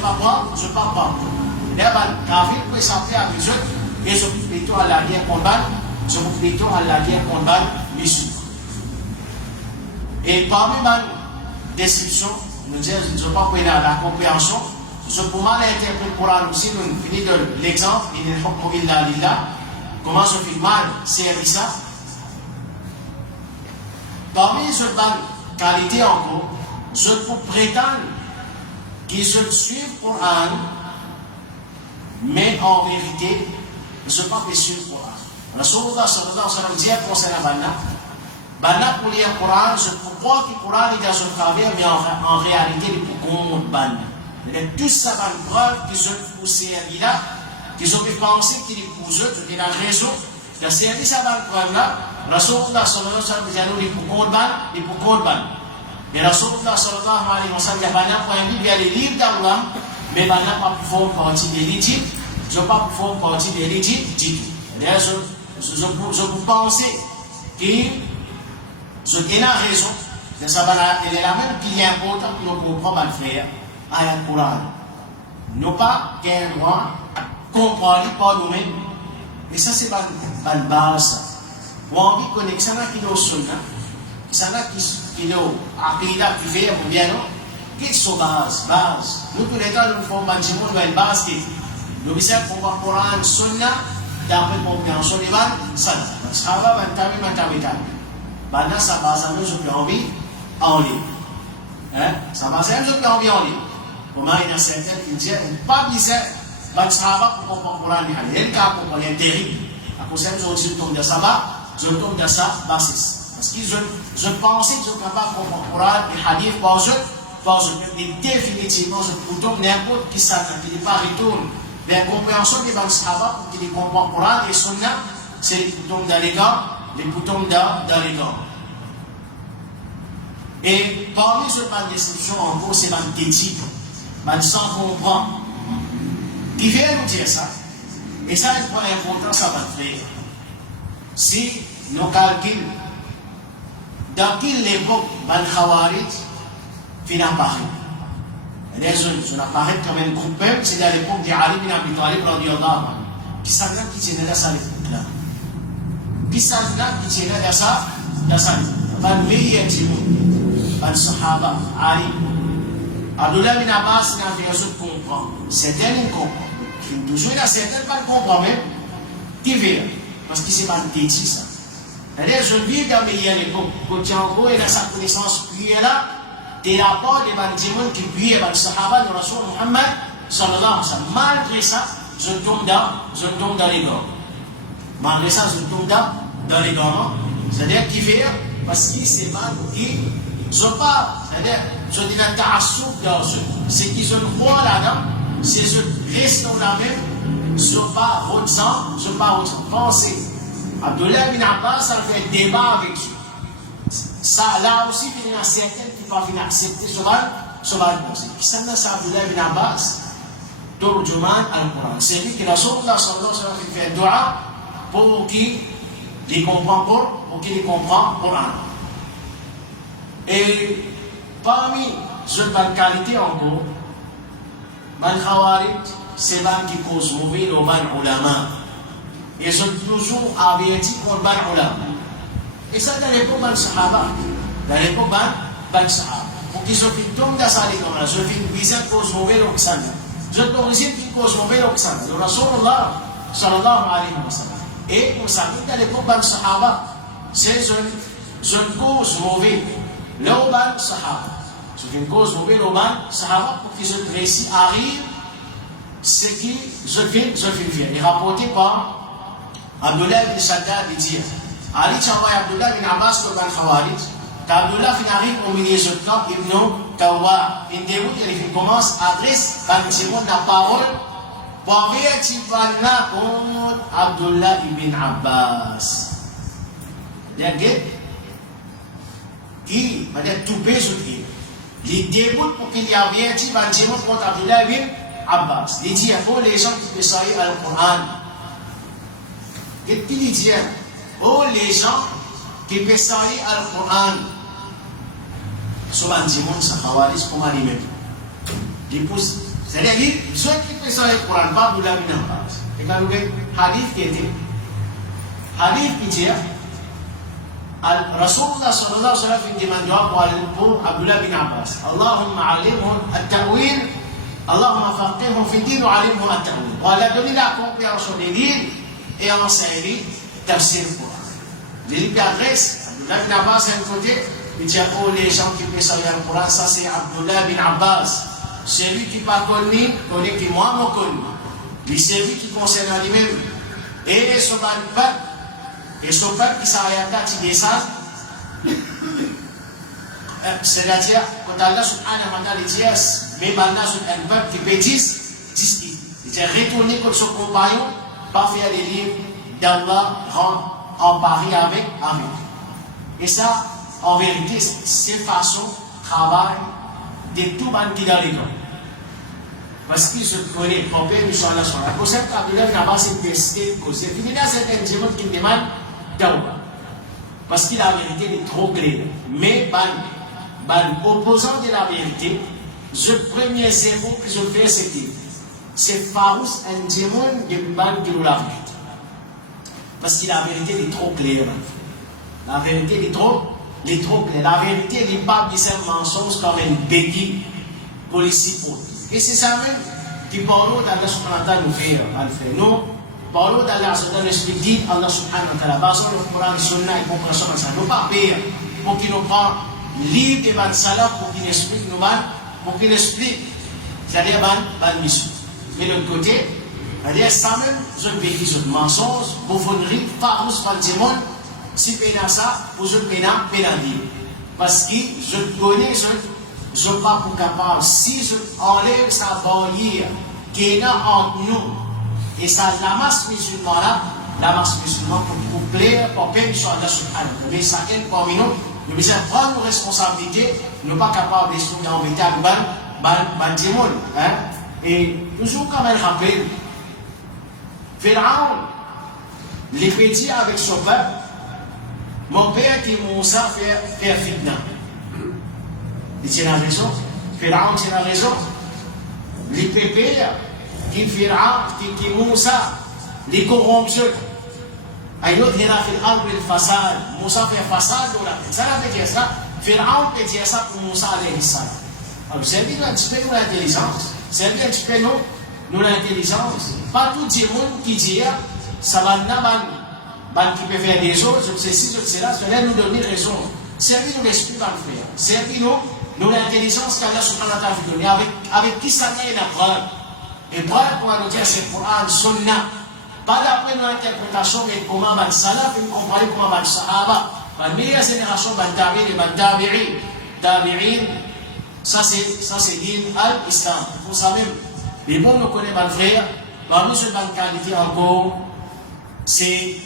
pas prendre. Les kafirs peuvent s'appeler avec eux. Et je coupe plutôt à la guerre contre les musulmans. Et parmi mes descriptions, nous disons, je ne vais pas prendre la compréhension, je peux mal interpréter le Coran aussi, nous finissons de l'exemple, il est hukmu illa lillah, comment je fais mal servir ça. Parmi ces qualités encore, je peux prétendre qu'ils se suivent le Coran, mais en vérité, je ne suis pas sûr du Coran. Rasulullah sallallahu alayhi wa sallam dit concernant Banna pour lire le Coran, je crois que le Coran est dans un travers, mais en réalité, il est pour qu'on banne. Tout ça va une preuve qu'ils sont poussés à l'île, qu'ils ont pensé qu'il est pour eux, qu'il a raison. La service à la preuve là, Rasulullah sallallahu alayhi wa sallam dit il est pour qu'on banne. Et Rasulullah sallallahu alayhi wa sallam dit Banna pour un livre, il y a les livres d'Allah, mais Banna pas pour faire partie de l'Égypte. Je ne veux pas faire partie de l'Égypte du tout. Je peux penser que je ai la raison. Elle est la même qui est importante pour nous comprendre le frère à la Coran. Nous pas qu'un droit comprendre par nous-mêmes. Et ça, c'est une base. Pour envie de connaître ça, qui est au sunna, ça qui est au aqida, qui fait un bien, qui est sur base. Nous, tous les temps, nous faisons une base qui nous disons qu'on va Coran, sunna, d'après compréhension des balles, ça. Sahaba, mantawi. Bana, ça base à nous, je peux envie en ligne. Ça base à nous, je peux envie en ligne. Comment il y a certains qui disent, pas bizarre, ban sahaba pour comprendre Coran, il y a un cas pour comprendre terrible. À cause de ça, je tombe de ça, je tombe de ça, basis. Parce que je pensais que je suis capable de comprendre Coran, les hadiths, parce que définitivement, je tombe n'importe qui ça, qui n'est pas retourne. La compréhension des Sahaba pour qu'ils comprennent le Coran et Sunna, c'est les boutons dans les gants. Et parmi ce pas de description, en gros, c'est une critique, sans comprendre. Qui vient nous dire ça, et ça, c'est un point important, ça va faire. Si nous calculons dans quelle époque le Khawarij finit par on apparaît comme un groupe, c'est à l'époque d'Ali bin Abi Talib, qui savent qui tiennent dans sa époque-là. Qui savent qui tiennent dans sa époque. Ban meilleur Timon, ban Sahaba, Ali. Abdullah bin Abbas n'a fait un autre comprend. Certains ne comprennent. Toujours, il y a certains qui ne comprennent même. Qui veut. Parce que c'est pas dédié ça. C'est-à-dire, je vis dans mes à l'époque. Quand tu en gros, il a sa connaissance, puis là, des rapports, des bâtiments qui puis, les Sahaba de Rasul Muhammad, sallallahu alayhi wa sallam. Malgré ça, je tombe dans les gants. Malgré ça, je tombe dans les gants. C'est-à-dire, qui fait, parce que c'est pas qui, je pas, c'est-à-dire, je dis la ta'assouf dans eux. C'est qu'ils se croient là-dedans, c'est je reste dans la même, je pas votre sang, je pas votre pensée. Abdullah bin Abbas a fait un débat avec eux. Ça, là aussi, il y a certains qui peuvent accepter ce pensée. Qui s'en est Abdullah bin Abbas, Turjuman al-Quran. C'est lui qui a Rasulullah sallallahu alayhi wa sallam fait un dua pour qu'il les comprend pour qu'il les comprend le Coran. Et parmi ces bonnes qualités encore, les Khawarij, c'est là qui cause mauvais aux bonnes ulama. Ils sont toujours avertis pour les bonnes ulama. Et ça dans l'époque des Sahaba. Dans l'époque des Sahaba. Pour qu'ils se tombent dans ça, je fais une visite cause mauvais au Xana. Je t'autorise qui cause mauvais au Xana. Le Rasulullah sallallahu alayhi wa sallam. Et vous savez, dans l'époque des Sahaba, c'est une cause mauvaise. L'Oban Sahaba. C'est une cause mauvaise, l'Oban Sahaba, pour qu'ils se précis arrive ce qui je fais faire. Il est rapporté par Abdullah ibn Shaddad, il dit Ali Chawai Abdullah bin Abbas l'Oban Khawarij. Abdullah arrive au milieu de camp, Ibn Tawwa. Il déroute et il commence à adresser la parole pour avertir contre Abdullah ibn Abbas. Qui va être tout sur lui. Il débute pour qu'il y ait averti contre Abdullah ibn Abbas. Il dit à tous les gens qui peuvent savoir le Coran. Qu'est-ce qu'il dit? Oh, les gens qui peuvent savoir le Coran. Souvent, ils disent que Khawarij comme lui-même. C'est-à-dire, ceux qui peuvent savoir le Coran, pas Abdullah ibn Abbas. Et quand vous voyez, hadith qui était. Hadith qui dit. Rasulullah sallallahu alayhi wa sallam demande pour Abdullah bin Abbas. Allahumma alimhum at-ta'wil, Allahumma faqihhum fi din wa alimhum at-ta'wil. On a donné la compréhension des livres et enseigne tafsir Coran. Les livres adressent Abdullah bin Abbas à un côté, il dit oh les gens qui peuvent savoir le Coran, ça c'est Abdullah bin Abbas. Celui qui pas connu, connaît qui moi me connu. C'est lui qui concerne lui-même. Et ce pas et ce peuple qui s'arrête à tirer ça, c'est-à-dire, quand Allah subhanahu wa ta'ala dit, même Allah subhanahu un peuple qui bêtise, il dit, retourner contre son compagnon, pas faire les livres d'Allah, en pari avec. Et ça, en vérité, c'est façon, travail, de tout le monde qui est dans les gens. Parce qu'ils se connaissent, pour payer Inch'Allah sur la concept, Abdullah bin Abbas est testé, c'est fini là, c'est un diamant qui demande Tawba. Parce que la vérité est trop claire. Mais, opposant de la vérité, le premier zéro que je fais, c'est Farousse, un diamant de ban qui nous la vérité. Parce que la vérité est trop claire. La vérité est trop claire. La vérité n'est pas un mensonge comme un béquille pour les cipots. Et c'est ça même qui parle d'Allah subhanahu wa ta'ala nous fait. Nous parlons d'Allah explique Allah subhanahu wa ta'ala. Basons le Coran et Sunna et compréhension de ça. Nous pas pire pour qu'il nous prenne livre de ban salam pour qu'il explique nous pour qu'il explique. C'est-à-dire ban mission. Mais de l'autre côté, c'est-à-dire ça même, je ne béquille sur mensonge, bouffonnerie, farouche, fantimon, si pénal ça, pour je pénal dire. Parce que je connais, je ne suis pas capable. Si je enlève sa barrière qui est entre nous, et ça, la masse musulmane là, la masse musulmane pour plaire, pour payer sur Allah subhanahu wa ta'ala. Mais ça est parmi nous, nous devons prendre nos responsabilités, nous ne sommes pas capables de se embêter avec des démons. Et toujours quand même rappeler, Pharaon, les petits avec son peuple, mon père qui Moussa fait fitna. Il tient la raison. Pharaon tient la raison. Les pépés qui Pharaon, qui Moussa, les corrompus. Ayot hira fil ardi al fasad. Moussa fait fasad dans la terre. Ça veut dire ça. Pharaon peut dire ça pour Moussa alayhi salam. Alors, vous avez dit un petit peu d'intelligence. C'est un expert, nous l'intelligence. Pas tout le monde qui dit, ça va qui peut faire des choses, c'est ci, c'est là, cela nous donner raison. Servis-nous l'esprit, frère. Servis-nous l'intelligence qu'Allah subhanahu wa ta'ala vous donne. Avec qui ça vient la preuve? Et preuve pour nous dire, c'est le Coran, Sunna. Pas d'après nos interprétations, mais comment va le salaf, et comparer comment va le sahaba. La meilleure génération, va le tabi'in. Ça c'est din al-Islam. Vous savez, les bons nous connaissent, mon frère. Parmi ceux dans la qualité encore, c'est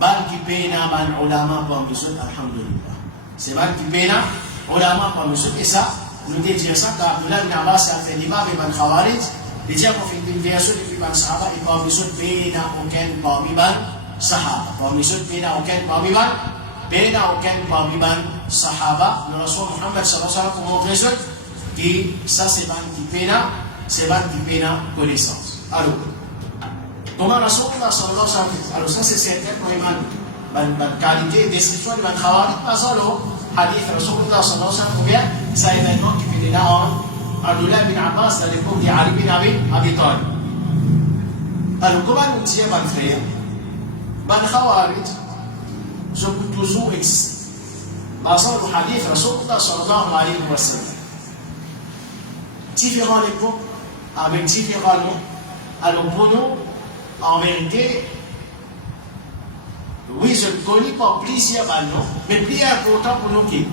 ban qui paye na ban ulama parmi ceux, alhamdulillah. C'est ban qui paye na ulama parmi ceux. Et ça, nous disons ça, car Abdullah bin Abbas a fait l'imam et ban Khawarij. Il dit qu'on fait une version depuis ban Sahaba et parmi ceux paye na aucun parmi ban Sahaba. Parmi ceux paye na aucun parmi ban Sahaba. Le Rasul Muhammad sallallahu alayhi wa sallam pour montrer ça, que ça c'est ban qui paye na connaissance. Alors, comment Rasulullah sallallahu alayhi wa sallam, alors ça c'est certain pour la qualité, description de Khawarij, pas seulement hadith Rasulullah sallallahu alayhi wa sallam, ou bien c'est un événement qui fait là en Abdullah bin Abbas à l'époque d'Ali bin Abi Talib. Alors comment nous disons, mon frère, Khawarij, je peux toujours exister. Dans le hadith Rasulullah sallallahu alayhi wa sallam, différentes époques, avec différents noms. Alors pour nous, en vérité, oui, je le connais pas plusieurs noms, mais plus important pour nous qui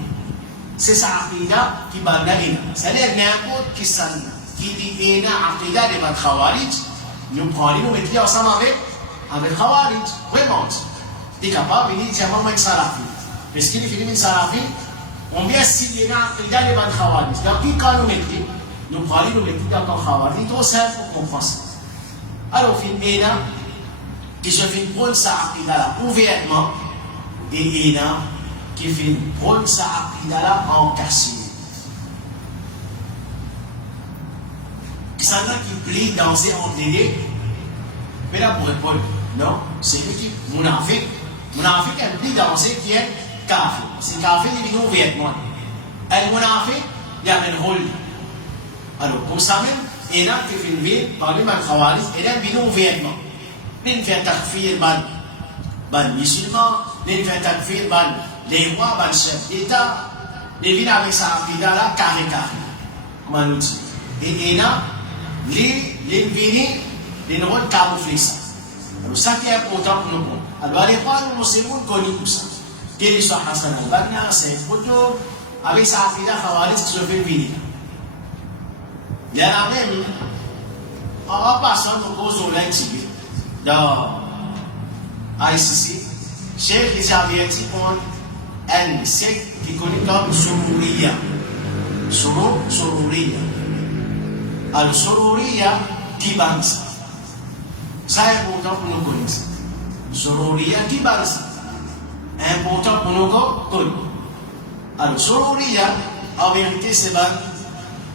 c'est sa aqida qui banna ina. C'est-à-dire n'importe qui dit ina aqida de votre Khawarij, nous prenons, nous mettons ensemble avec Khawarij, vraiment. Il est capable de dire c'est un salafi. Parce qu'il est fini de salafi, on vient signer ina aqida de votre Khawarij. Donc, quand nous mettons, nous prenons, nous mettons dans Khawarij, tout simple pour comprendre ça. Alors, il y a qui se fait prendre sa aqida là ouvertement, et il y a qui fait prendre sa aqida là en cassé. Ça n'a qui plie danser entre les deux, mais là pour répondre, non, c'est lui qui Mounafik est plie danser qui est kafir. C'est kafir, il vient ouvertement. Et Mounafik, il y a un rôle. Alors, comme ça même, il y a qui fait une vie, parmi les Khawarij, il y a un bidon ouvertement. Il fait takfir ban musulmans, il fait takfir ban les rois, ban chefs d'État, il vient avec sa aqida là, carré. Comment nous dit? Et il y a les noms camouflés ça. Alors, ça qui est important pour nous. Alors, les rois, nous musulmans connaissent tout ça. Qu'il soit Hassan al-Banna, c'est photo, avec sa aqida Khawarij qui se fait venir. Il y en a même, en passant pour cause de l'intime, dans ICC, Cheikh les avertis ont un secte qui connaît comme Sururiya. Sururiya. Alors, Sururiya, qui banque ça? Ça est important pour nous connaître. Sururiya, qui banque ça? Important pour nous connaître. Alors, Sururiya, en vérité, c'est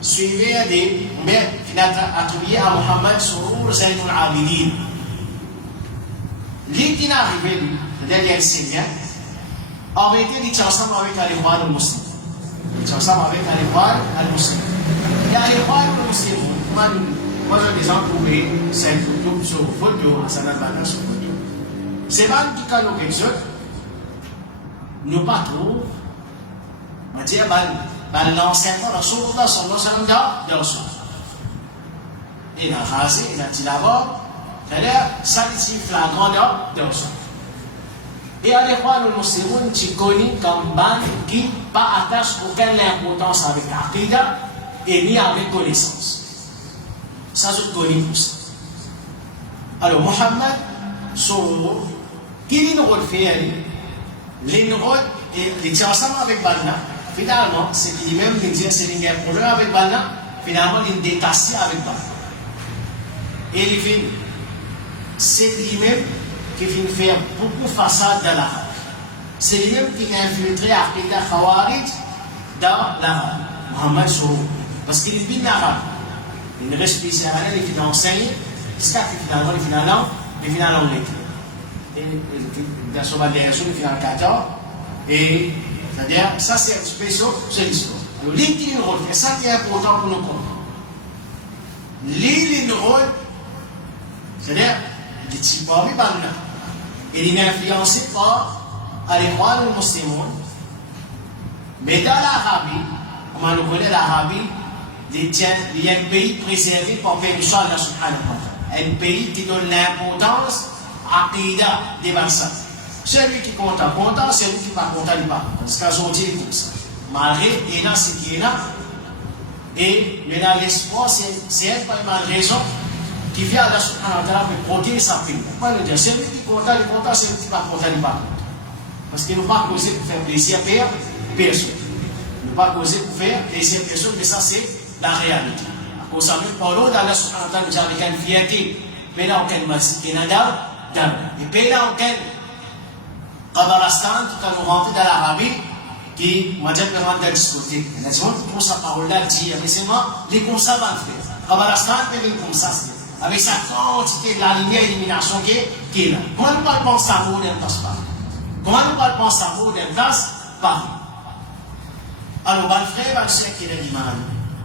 suivez des mais finalement attribué à Muhammad Surur Zainul Abidin. Lui qui est arrivé, c'est-à-dire le Syrien, en vérité, il est ensemble avec Al-Ikhwan al-Muslim. Il est ensemble avec Al-Ikhwan al-Muslim. Et Al-Ikhwan al-Muslim, moi j'ai déjà trouvé 5 photos sur photo, Hassan al-Banna sur photo. C'est mal qui calme quelque chose, nous pas trop, on dit, l'enseignement de Rasulullah sallallahu alayhi wa sallam de Rasul. Il a rasé, il a dit d'abord, c'est-à-dire, ça ici flagrant de Rasul. Et à l'époque, le musulman, tu connais comme ban qui pas attache aucune importance avec l'aqida et ni avec connaissance. Ça, je connais pour ça. Alors, Muhammad, Surur, qui nous refait, les rôles, et il est ensemble avec Banna. Finalement, c'est lui-même qui dit c'est une guerre problème avec Banna, finalement, il est détaché avec Banna. Et il fait, c'est lui-même qui vient faire beaucoup de façades dans l'arabe. C'est lui-même qui a infiltré l'aqida Khawarij dans l'arabe. Muhammad Surur. Parce qu'il est bien l'arabe. Il ne reste plus à il finit enseigner, jusqu'à qu'il finalement, il finit en lecture. Et dans son dernière il finit en 14. Et c'est-à-dire, ça c'est un spécial, c'est l'histoire. Alors, l'équilibre, c'est ça qui est important pour nous comprendre. l'île rôle, c'est-à-dire, il est pas vu par là. Il est influencé par l'Ikhwan al-Muslimun. Mais dans l'Arabie, comme on connaît l'Arabie, il y a un pays préservé par Pérucha Allah subhanahu wa ta'ala. Un pays qui donne l'importance à l'Aqida des Barça. Celui qui compte à content, celui qui pas content, il pas. Parce qu'aujourd'hui, il est comme ça. Malgré, il y a ce qui est là. Et maintenant, l'espoir, c'est elle, par une raison, qui vient à la subhanahu wa ta'ala pour protéger sa pays. Pourquoi le dire? Celui qui est content, il est content, celui qui pas content, il pas. Parce qu'il ne va pas causer pour faire plaisir à personne. Il ne va pas causer pour faire plaisir à personne, mais ça, c'est la réalité. À cause de ça, Paulo, d'Allah subhanahu wa ta'ala, nous avons une fierté. Mais là, on a une masse qui est là, et puis là, on a Qabaristan, tout à nous rentrer dans l'Arabie, qui m'a dit que on a discuté. On a dit, pour sa parole-là, dit, mais c'est moi, les comme ça va faire. Qabaristan, c'est comme ça, avec sa quantité de la lumière d'élimination qui est là. Comment nous parlons de ça, nous ne passe pas. Comment nous parlons de ça, nous ne passe pas. Alors, le frère, le frère qui est l'imam,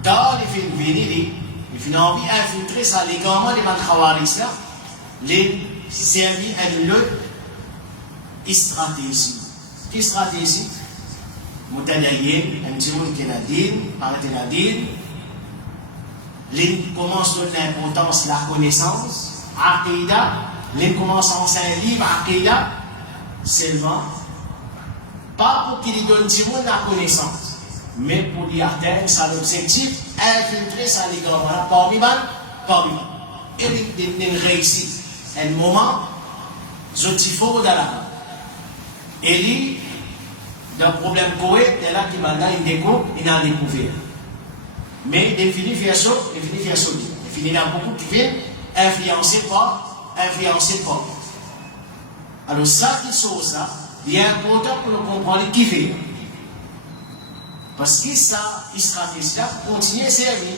quand il fait venir, il fait envie d'infiltrer ça, les gamins des Khawaris là, les servir à l'autre. Stratégie. Quelle stratégie? Moutadaïen, un petit monde qui est nadine, arrêtez nadine. L'île commence de l'importance de la connaissance. Aqida, l'île commence à enseigner un livre, Aqida, seulement. Pas pour qu'il donne un petit monde la connaissance, mais pour lui atteindre son objectif, infiltrer sa ligue parmi eux. Et il réussit. Un moment, je dis faux dans la. Et lui, le problème Koweït, il y a là qui m'a dit, il a découvert. Mais il finit faire ça, il finit là beaucoup qui viennent influencer par. Alors ça qui sont ça, il est important pour nous comprendre qui fait. Parce que ça, une stratégie-là pour continuer à servir.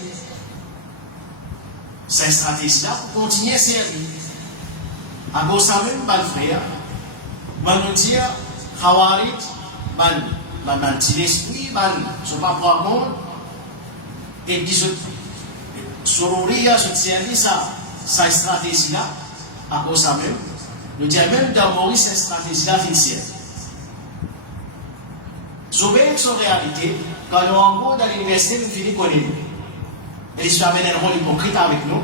Cette stratégie-là pour continuer à servir. À cause de ça même, pas le frère, on nous dit, Khawarit, ban petit esprit, je ne pas voir monde, et qui se service sa stratégie-là, à cause de ça même, nous disons même dans Maurice, cette stratégie-là financière. Sauver son réalité, quand nous envoie dans l'université, nous finissons connaître. Et il se amène un rôle hypocrite avec nous.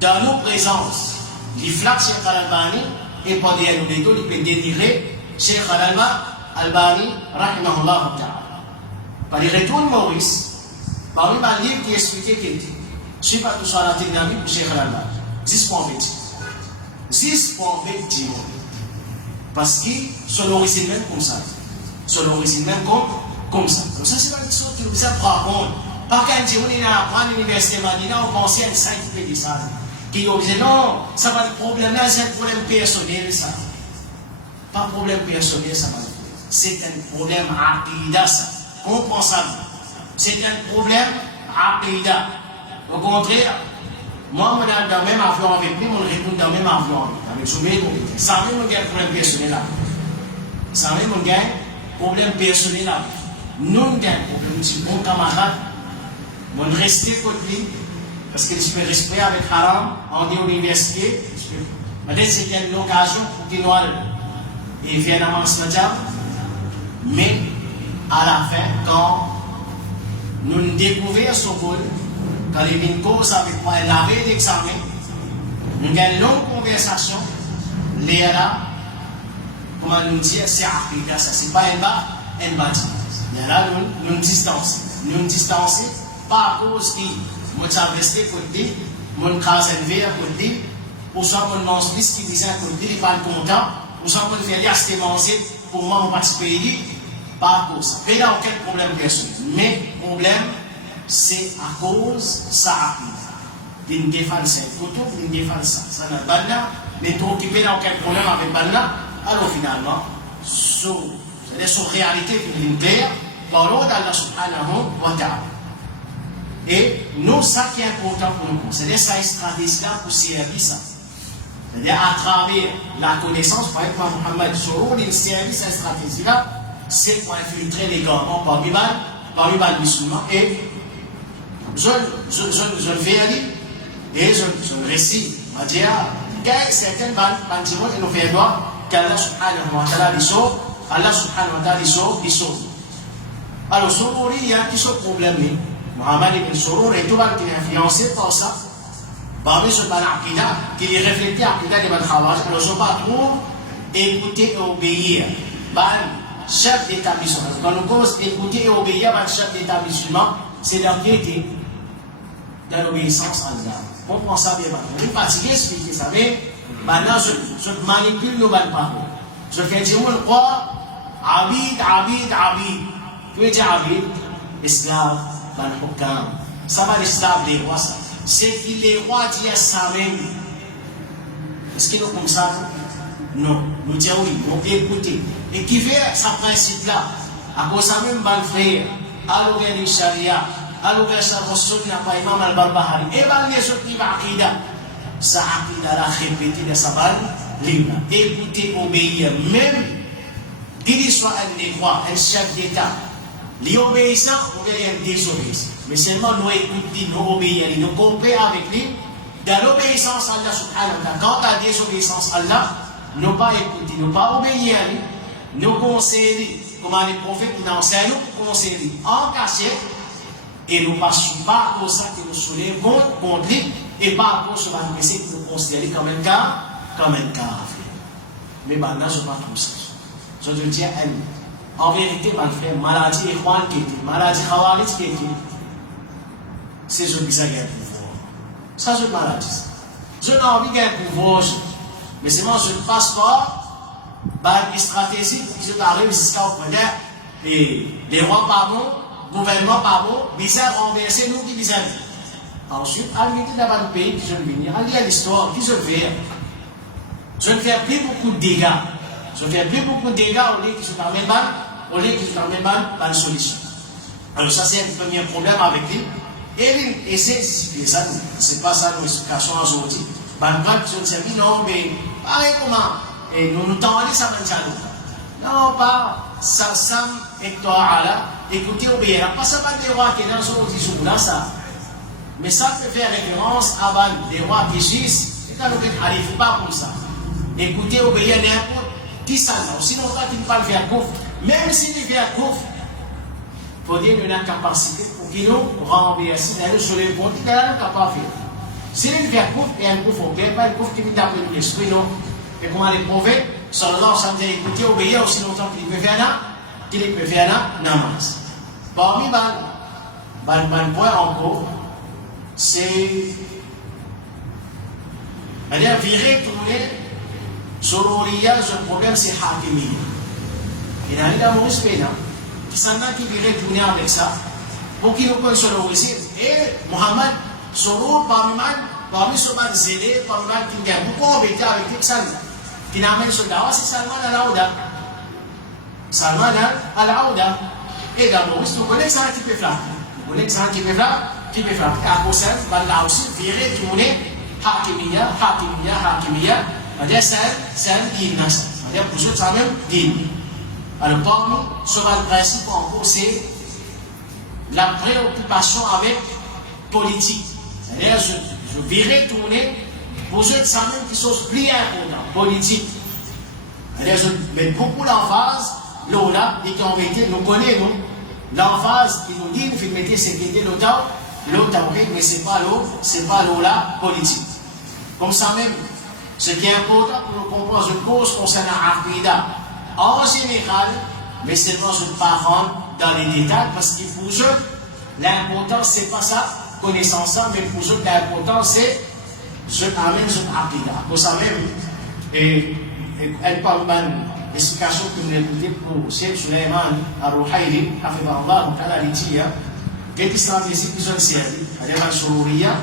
Dans nos présences, les flaques Cheikh Al-Albani, et pas des nous il peut dénigrer Cheikh Al-Albani, rahimahullah ta'ala. Par les retours de Maurice, parmi les livres qui expliquaient qu'il était, je ne sais pas tout ça la technique pour Cheikh Al-Albani. 10 points dit. Parce que son origine même comme ça. Son origine même comme ça. Donc ça c'est une chose qui nous apprend. Pas quand on est à l'université Madina, on pense à un site qui fait ça. Qui dit non, ça va être problème là, c'est un problème personnel ça. Pas un problème personnel ça va être. C'est un problème aqida ça. Comprends ça. C'est un problème aqida. Au contraire, moi, je suis dans le même avion avec lui, je réponds dans le même avion avec lui. Ça même un problème personnel là. Ça même un problème personnel là. Nous avons un problème, c'est bon camarade. On reste contre lui, parce qu'il se fait respect avec Haram, on est à l'université. Peut-être c'était une occasion pour qu'il vienne à Mansmadja. Mais à la fin, quand nous découvrons ce rôle, quand il vient cause avec moi, il avait l'examen, nous avons une longue conversation, là, comment nous dire, c'est Aqida, ça, c'est pas un bâtiment. Mais là, nous nous distançons, pas à cause qui m'a resté côté, mon crase un verre côté, ou soit mon mange bis qui disait côté, il n'est pas content, ou soit mon fait acheter manger pour moi, mon participer, pas à cause. Mais il n'y a aucun problème personnel. Mais le problème, c'est à cause ça d'une défense, d'une défense. Ça n'a pas de mais trop occupé dans aucun problème avec Banna, alors finalement, c'est son réalité d'une claire, parlons d'Allah subhanahu wa ta'ala. Et nous, ça qui est important pour nous, c'est ça stratégie là pour servir ça. C'est-à-dire à travers la connaissance, par exemple, Mohammed Soro, il servit cette stratégie là, c'est pour infiltrer les garants parmi les musulmans et je fais aller et je récite. Je dis, que certaines bâtiments nous fait voir qu'Allah subhanahu wa ta'ala dit ça, Allah subhanahu wa ta'ala dit ça. Alors, Sururi, il y a qui ce problème. Mohamed ibn Surur est tout le monde qui est influencé par ça. Parmi ce ban Aqida, qui est reflété à Aqida des ban Khawarij, alors je ne pas trop écouter et obéir. Ban chef d'État musulman. Quand on cause écouter et obéir ban chef d'État musulman, c'est la piété dans l'obéissance à Allah. On prend ça bien. On est fatigué expliquer ça, mais maintenant je manipule nos ban paroles. Je fais dire, on croit, Abid. Tu es dire Abid, esclave, ban hukam. Ça va l'esclave des rois, ça. C'est que les rois disent ça même. Est-ce qu'ils nous comme ça? Non. Nous disons oui, on écouter. Et qui fait ce principe-là? À cause de même, ban frère, à l'ouvert du charia, à l'ouvert de sunna par Imam al-Barbahari, et ban les autres qui va Aqida. Ça Aqida la répété de sa ban, libre. Écouter, obéir, même qu'il soit un roi, un chef d'État. L'obéissant, on veut un désobéissant. Mais seulement nous écoutons, nous obéissons, nous comprenons avec lui. Dans l'obéissance à Allah subhanahu wa ta'ala, quant à la désobéissance à Allah, nous pas écouter, nous pas obéir à lui, nous conseiller, comme les prophètes nous enseignent, nous conseiller en cachette, et nous passons pas à cause ça que nous soulèvons contre lui, et pas à cause de ce que nous considérons comme un cas. Mais maintenant, je ne sais pas tout ça. Je te dis, en vérité, mon frère, maladie Ikhwan qui était, maladie Khawarij qui était, c'est ce qui a un pouvoir. Ça, c'est une maladie. Je n'ai envie d'un pouvoir, mais c'est moi, je ne passe pas par une stratégie pour qu'ils arrivent jusqu'à au point les rois pas bons, gouvernement pas bon, bizarre renverser nous qui bizarre. Ensuite, à l'unité d'un pays qui je ne venir, à lire l'histoire, qui je fais. Je ne fais plus beaucoup de dégâts. Je ne fais plus beaucoup de dégâts au lieu que je t'emmène mal, au lieu que je t'emmène mal dans la solution. Alors ça, c'est un premier problème avec lui. Et c'est d'expliquer ça, c'est pas ça nos explications aujourd'hui. Je ne dis non, mais pareil comment, et nous tendons ça maintenant. Non, pas ça, Sam et toi, Allah, écoutez, obéir. Pas ça, pas des rois qui sont dans ce discours là, ça. Mais ça peut faire référence à des rois qui gisent, et quand nous n'arrivons pas comme ça. Écoutez, obéir n'importe qui ça, sinon, quand il ne parle faire gouffre, même s'il fait gouffre, il faut dire qu'il a une capacité pour qu'il nous renverse, il nous soulève, il a une capacité. S'il fait gouffre, il y a un gouffre au père, pas un gouffre qui vient d'appeler l'esprit, non. Et comment les prophètes, sallallahu alayhi wa sallam, écouter, obéir aussi longtemps qu'il peut faire un namaz. Parmi les points encore, c'est virer, tourner, Sururiya, le problème c'est Hakimiyya. Il y a un amour respect, qui s'en a qui virait tourner avec ça, pour qu'il nous connaisse le récit. Et Mohamed, Surur, parmi ceux qui sont zélés, parmi ceux qui ont beaucoup embêté avec Texan, qui n'amène ce dawa, c'est Salman al-Aouda. Salman al-Aouda. Et d'abord, vous connaissez ça qui peut faire. Vous connaissez ça qui peut faire. Et à cause de ça, là aussi, virer, tourner, Hakimiyya. C'est un dîme, c'est-à-dire pour eux, c'est un même dîme. Alors, parmi ce principe, en gros, c'est la préoccupation avec politique. C'est-à-dire, je virais tourner, pour eux, c'est un même qui sont plus importants, politique. C'est-à-dire, je mets beaucoup l'emphase, là, et qui en vérité, nous connaissons, l'emphase qui nous dit, il faut mettre sécurité, l'autre, mais ce n'est pas l'eau là, politique. Comme ça même, ce qui est important pour nous comprendre une cause concernant l'Aqida en général, mais seulement je ne vais pas rentrer dans les détails parce qu'il pour eux, l'important c'est pas ça, connaissance ça, mais pour eux, l'important c'est je amène sur l'Aqida. Pour ça même, et elle parle d'une explication que vous écoutez pour Cheikh Suleiman al-Ruhaili, Hafidallah, Al-Alitia, qui est l'islam des institutions de Syrie, à Sururiya,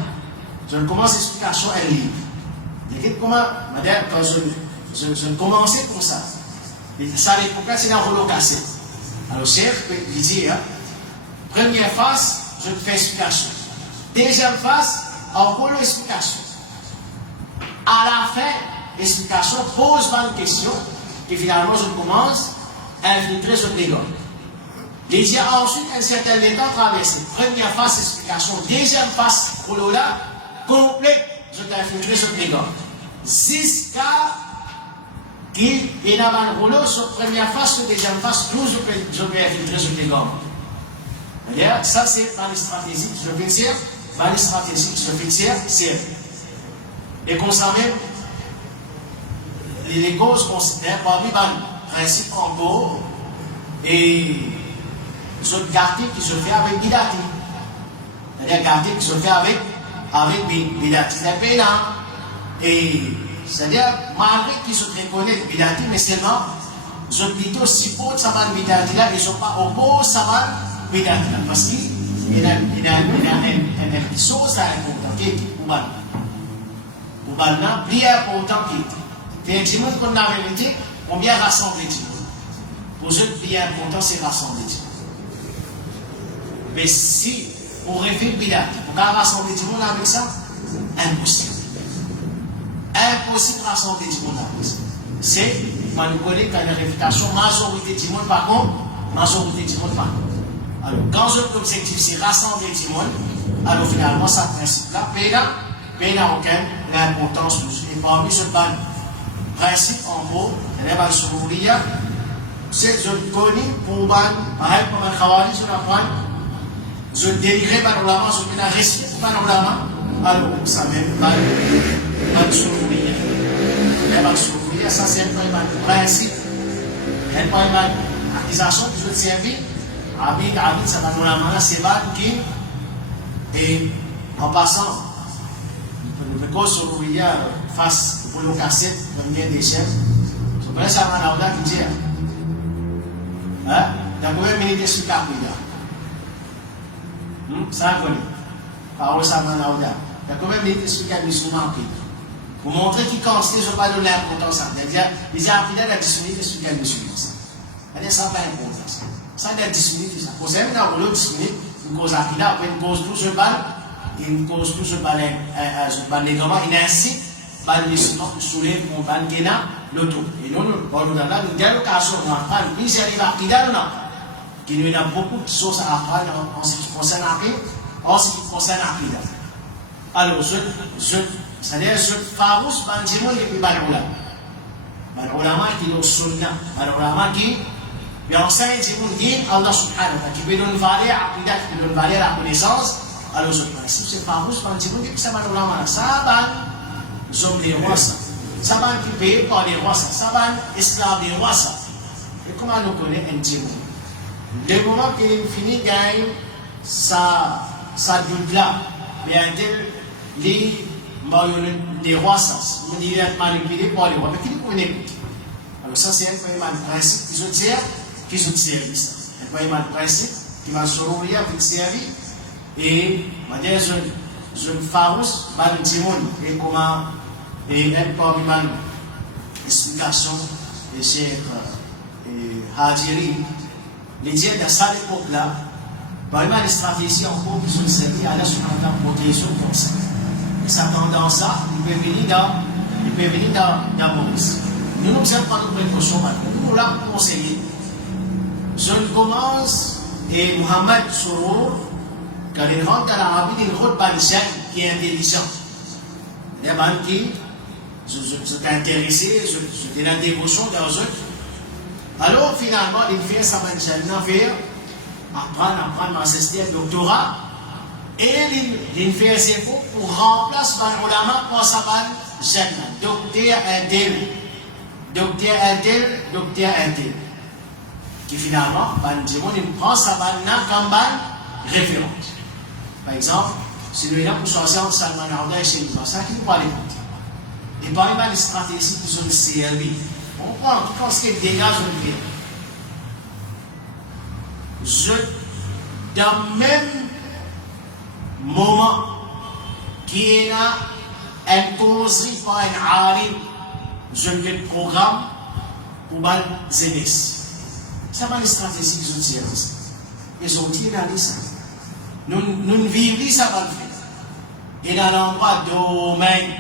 je commence l'explication à livre. Comment, madame, quand je commençais comme ça, ça l'époque, c'est dans le cassé. Alors, chef, il dit, première phase, je te fais explication. Deuxième phase, encore une explication. À la fin, l'explication pose pas une question, et finalement, je commence à infiltrer ce dégon. Les a ensuite un certain état traversé. Première phase, explication. Deuxième phase, pour là, complète, je t'ai infiltré sur les gars. Jusqu'à qu'il y a un rouleau sur première phase, sur deuxième phase, tout je vais infiltrer sur les gars. Ça, c'est dans les stratégies que je fais dire. Dans les stratégies que je fais dire, c'est. Et qu'on savait, les causes considèrent parmi les principes en gros et les garder qui se fait avec Bidati. C'est-à-dire garder qui se fait avec Bidati. C'est bien là. Et c'est-à-dire, malgré qu'ils se reconnaissent Bidati, mais seulement, ils sont plutôt si beaux de Saman Bidati là, ils ne sont pas opposés à Saman Bidati là. Parce qu'il y a une chose à important qui est pour Balna, plus important qui est. C'est un monde qu'on a vérité, on vient rassembler tout le monde. Pour eux, le plus important, c'est rassembler tout le monde. Mais si on rêve Bidati, on va rassembler tout le monde avec ça, impossible. Impossible de rassembler tout le monde avec ça. C'est, on connaît qu'il y a une réputation, majorité du monde par contre, majorité du monde par contre. Alors, quand l'objectif c'est rassembler tout le monde, alors finalement, ça principe-là, mais il n'y a aucune importance. Et parmi ce principe en gros, il y a un c'est je connais pour un travail sur la pointe, je délivre par l'ulama, je mets la respect par l'ulama, alors ça même pas le sourire. Ça c'est un principe, un accusation que je servis. Abid, ça va nous l'amener, c'est pas qui. Et en passant, le cause sur le face pour le cassette, comme bien des chefs, je pense que ça va nous qui dit. D'abord, il y a des trucs à ça connaît. Parole ça va nous dire. D'abord, il y a des trucs à nous pour montrer qu'ils constate, je ne vais pas donner l'importance. Les arbitres à 10 minutes, des trucs à nous c'est-à-dire ça n'a pas d'importance. Ça a 10 minutes, ça. Pour ça, il y a 10 minutes, une cause arbitre, après une cause tout ce bal, une cause tout ce bal, l'égarement, il incite, les soulève, on va gagner l'auto. Et nous, on nous donne là, nous avons l'occasion, on apprend, puis c'est arrivé à Pida, qui nous a beaucoup de choses à apprendre en ce qui concerne Pida. Alors, c'est-à-dire, ce Farouche, Banjimo, il est Baloula. Baloula, qui est au Sunna. Baloula, qui enseigne, dit Allah subhanahu wa ta'ala, qui peut nous valer à Pida, qui peut nous valer à la connaissance. Alors, ce principe, c'est Farouche, Banjimo, qui est Baloula, ça va. Nous sommes des rois, ça. Ça va qui paye par les rois, ça. Ça va esclave des rois, ça. Et comment nous connaît un Djibou? Le moment qu'il finit, gagne sa doute-là. Mais un tel, les rois, ça. Il est manipulé par les rois. Mais qui nous connaît? Alors, ça, c'est un principe qui se service. Un principe qui va se rouvrir avec service. Et, on va dire, je farouche, mal timon, et comment, et même parmi mal explication, et Cheikh Hadjiri, les dire dans cette époque-là, parmi les stratégies en cours qui sont servies à la protection comme ça. Et ça tendance à, il peut venir dans Maurice. Nous nous sommes pas de précaution maintenant. Nous l'avons conseillé. Je commence, et Mohamed Sourour, quand il rentre dans l'Arabie, il rentre par le chef qui est intelligent. Les banques qui, je t'ai intéressé, je t'ai la dévotion dans eux. Alors finalement, il fait sa manchette, faire apprendre, m'assister à un doctorat, et il fait ses efforts pour remplacer Ban Ulama pour sa manchette. Docteur Intel. Qui finalement, Ban Djimon, il prend sa manchette comme ban référente. Par exemple, celui-là pour choisir entre Salman Aouda et Cheikh ça qui nous parle de. Et parmi les stratégies qui sont servies, on prend tout ce qui dégage le bien. Dans le même moment qu'il y a une causerie par un alim, je fais le programme pour les ZS. Ça va les stratégies qui sont servies. Ils ont dit dans ça. Nous vivons ça va le faire. Et dans l'endroit domaine,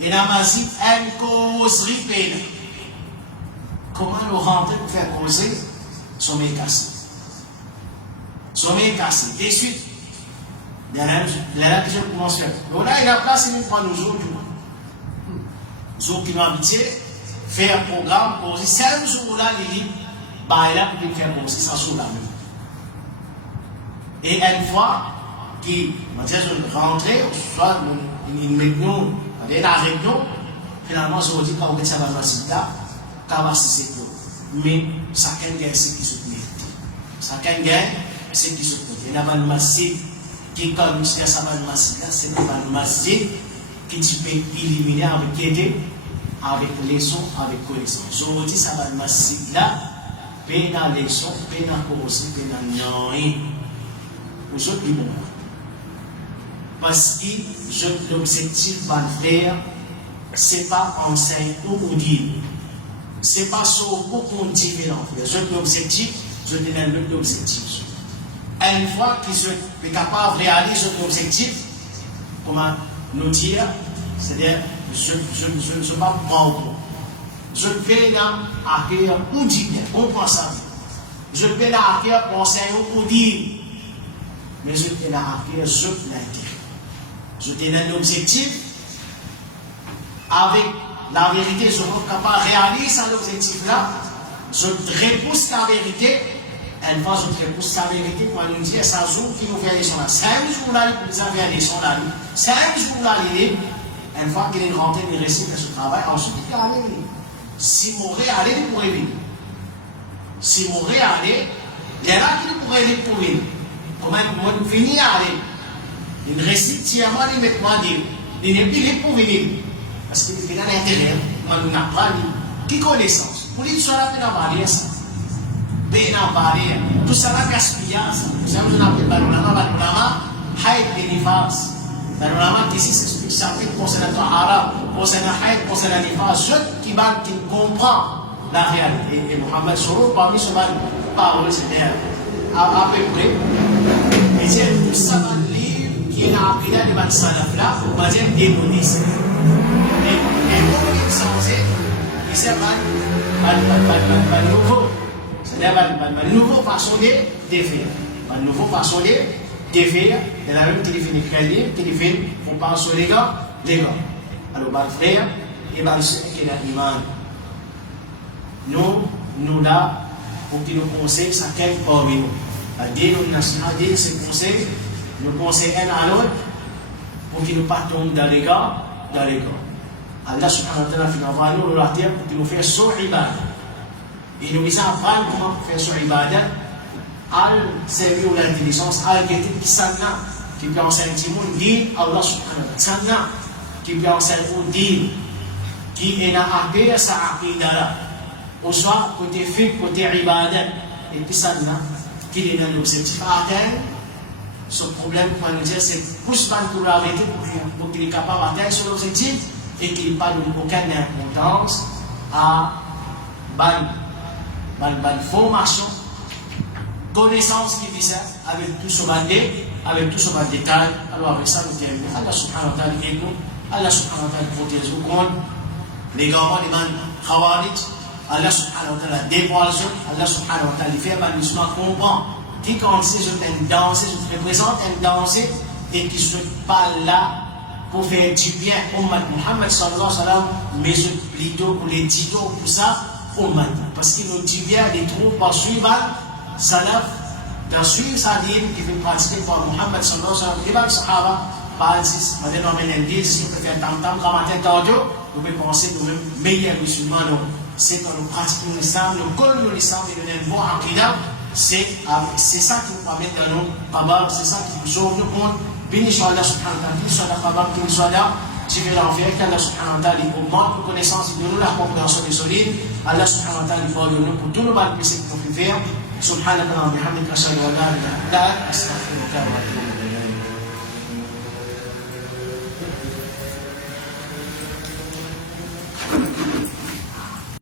et dans ma vie, une causerie pénale. Comment nous rentrer pour faire causer son mécanisme? sommeil cassé, de suite. Derrière que je commence à faire. Donc là, il a place, il prend nous autres. Nous autres qui nous habitués, faire un programme, pour aussi, c'est un jour-là, il dit, bah, il a pu faire aussi, ça sur la même. Et une fois qu'il rentre, soit il met nous, il arrête nous, finalement, je dis qu'on ça va passer là, qu'on va passer là. Mais chacun gagne ce qui se mérite. Chacun gagne ce qui se mérite. Il y a un massif qui, comme je dis, ça va massif là, c'est un massif qui tu peux éliminer avec aider, avec leçon, avec connaissance. Je dis, ça va massif là, peine dans leçon, peine dans corrosif, peine dans rien. Aux autres, ils vont. Parce que l'objectif va le faire, ce n'est pas enseigner ou dire. Ce n'est pas sur beaucoup différent. L'objectif, je donne l'objectif. Une fois qu'ils sont capables de réaliser l'objectif, comment nous dire, c'est-à-dire, je ne suis pas mort. Je peux accueillir ou dire, comprends ça. Je peux accueillir conseil ou dire. Mais je t'ai accueilli sur l'intérêt. Je t'ai donné l'objectif. Avec la vérité, je suis capable de réaliser l'objectif là. Je repousse la vérité. Une fois je repousse la vérité, pour nous dire, c'est un jour qui nous fait les sons là. C'est un jour là, pour nous faire les sons là. C'est un jour là, une fois qu'il est rentré, il récite ce travail, ensuite il va aller. Si mourir, aller, il pourrait venir. Si mourir, aller, il y en a qui pourraient aller pour venir. Comment on finit à aller? Il récite tièrement, il met moi dire. Il n'est plus pour venir. Parce qu'il fait dans l'intérieur, on n'a pas qui connaissance. Pour lui, soit là, il n'a pas ça. Il n'a pas tout ça, là, gaspillage. Nous avons appelé Balulama, Haït et Nifas. Balulama, qui s'explique chapitre concernant l'arabe, concernant Haït, concernant Nifas, ceux qui comprennent la réalité. Et Mohamed Soro, parmi ce parole, c'était à peu près. Et c'est tout ça dans le livre qui est dans la prière de Bad Salaf là, on va dire démonisme. Et pour qu'il s'en et c'est pas nouveau. C'est-à-dire pas nouveau façon de faire. Pas nouveau façon de faire. Et la même téléphone crédit, téléphone, on parle sur les gars. Alors, bah, frère, et bah, ceux qui ont l'imam. Nous là, pour qu'il nous conseille, ça quelqu'un parmi nous. Dire ces conseils, nous conseillons un à l'autre pour qu'ils ne pas tombent dans les gars. Allah subhanahu wa ta'ala finalement nous la terre pour qu'il nous fasse son ibadah. Et nous disons apprendre comment faire son ibadah, à servir l'intelligence, à guetter qui s'en a, qui peut enseigner tout le monde, dire Allah subhanahu wa ta'ala, qui peut enseigner au dire, qui est à accueillir sa aqidah, au soit côté fiqh, côté ibadah, et puis ça qu'il est dans l'objectif à atteindre. Ce problème, pour nous dire, c'est plus mal pour l'arrêter pour qu'il est capable d'atteindre son objectif et qu'il n'ait pas aucune importance à la formation, connaissance qui vit ça, avec tout ce détail. Alors, avec ça, nous terminons. Allah subhanahu wa ta'ala aide nous. Allah subhanahu wa ta'ala protège nous contre les gamins, les man khawarij. Allah subhanahu wa ta'ala dévoile, Allah subhanahu wa ta'ala fait un musulman comprend. Qui quand c'est je t'aime danser, je te représente un danser et qui ne sont pas là pour faire du bien au Muhammad sallallahu alayhi wa sallam, mais plutôt pour les titres, pour ça, au parce qu'il nous dit bien, les troupes par suivre, salaf, dans suivre sa ligne qui fait pratiquer par Muhammad sallallahu alayhi wa sallam, les sahaba, par exemple, maintenant on va dire, si on peut faire tam-tam, ramater taudio, nous pouvons penser nous-mêmes meilleurs musulmans, c'est quand nous pratiquons l'islam, nous connaissons l'islam et nous avons un bon aqidah. C'est ça qui nous permet de nous capables, c'est ça qui nous sauve nous compte. Béni soit Allah subhanahu wa ta'ala, qu'il soit là capable, qu'il soit là. Je vais l'enfer, qu'Allah subhanahu wa ta'ala augmente nos connaissances, il nous la compréhension des solides. Allah subhanahu wa ta'ala pardonne nous pour tous nos mal péchés que nous pouvons faire. Subhanahu wa ta'ala, bihamdika ashhadu an la ilaha illa anta astaghfiruka wa atubu ilayk.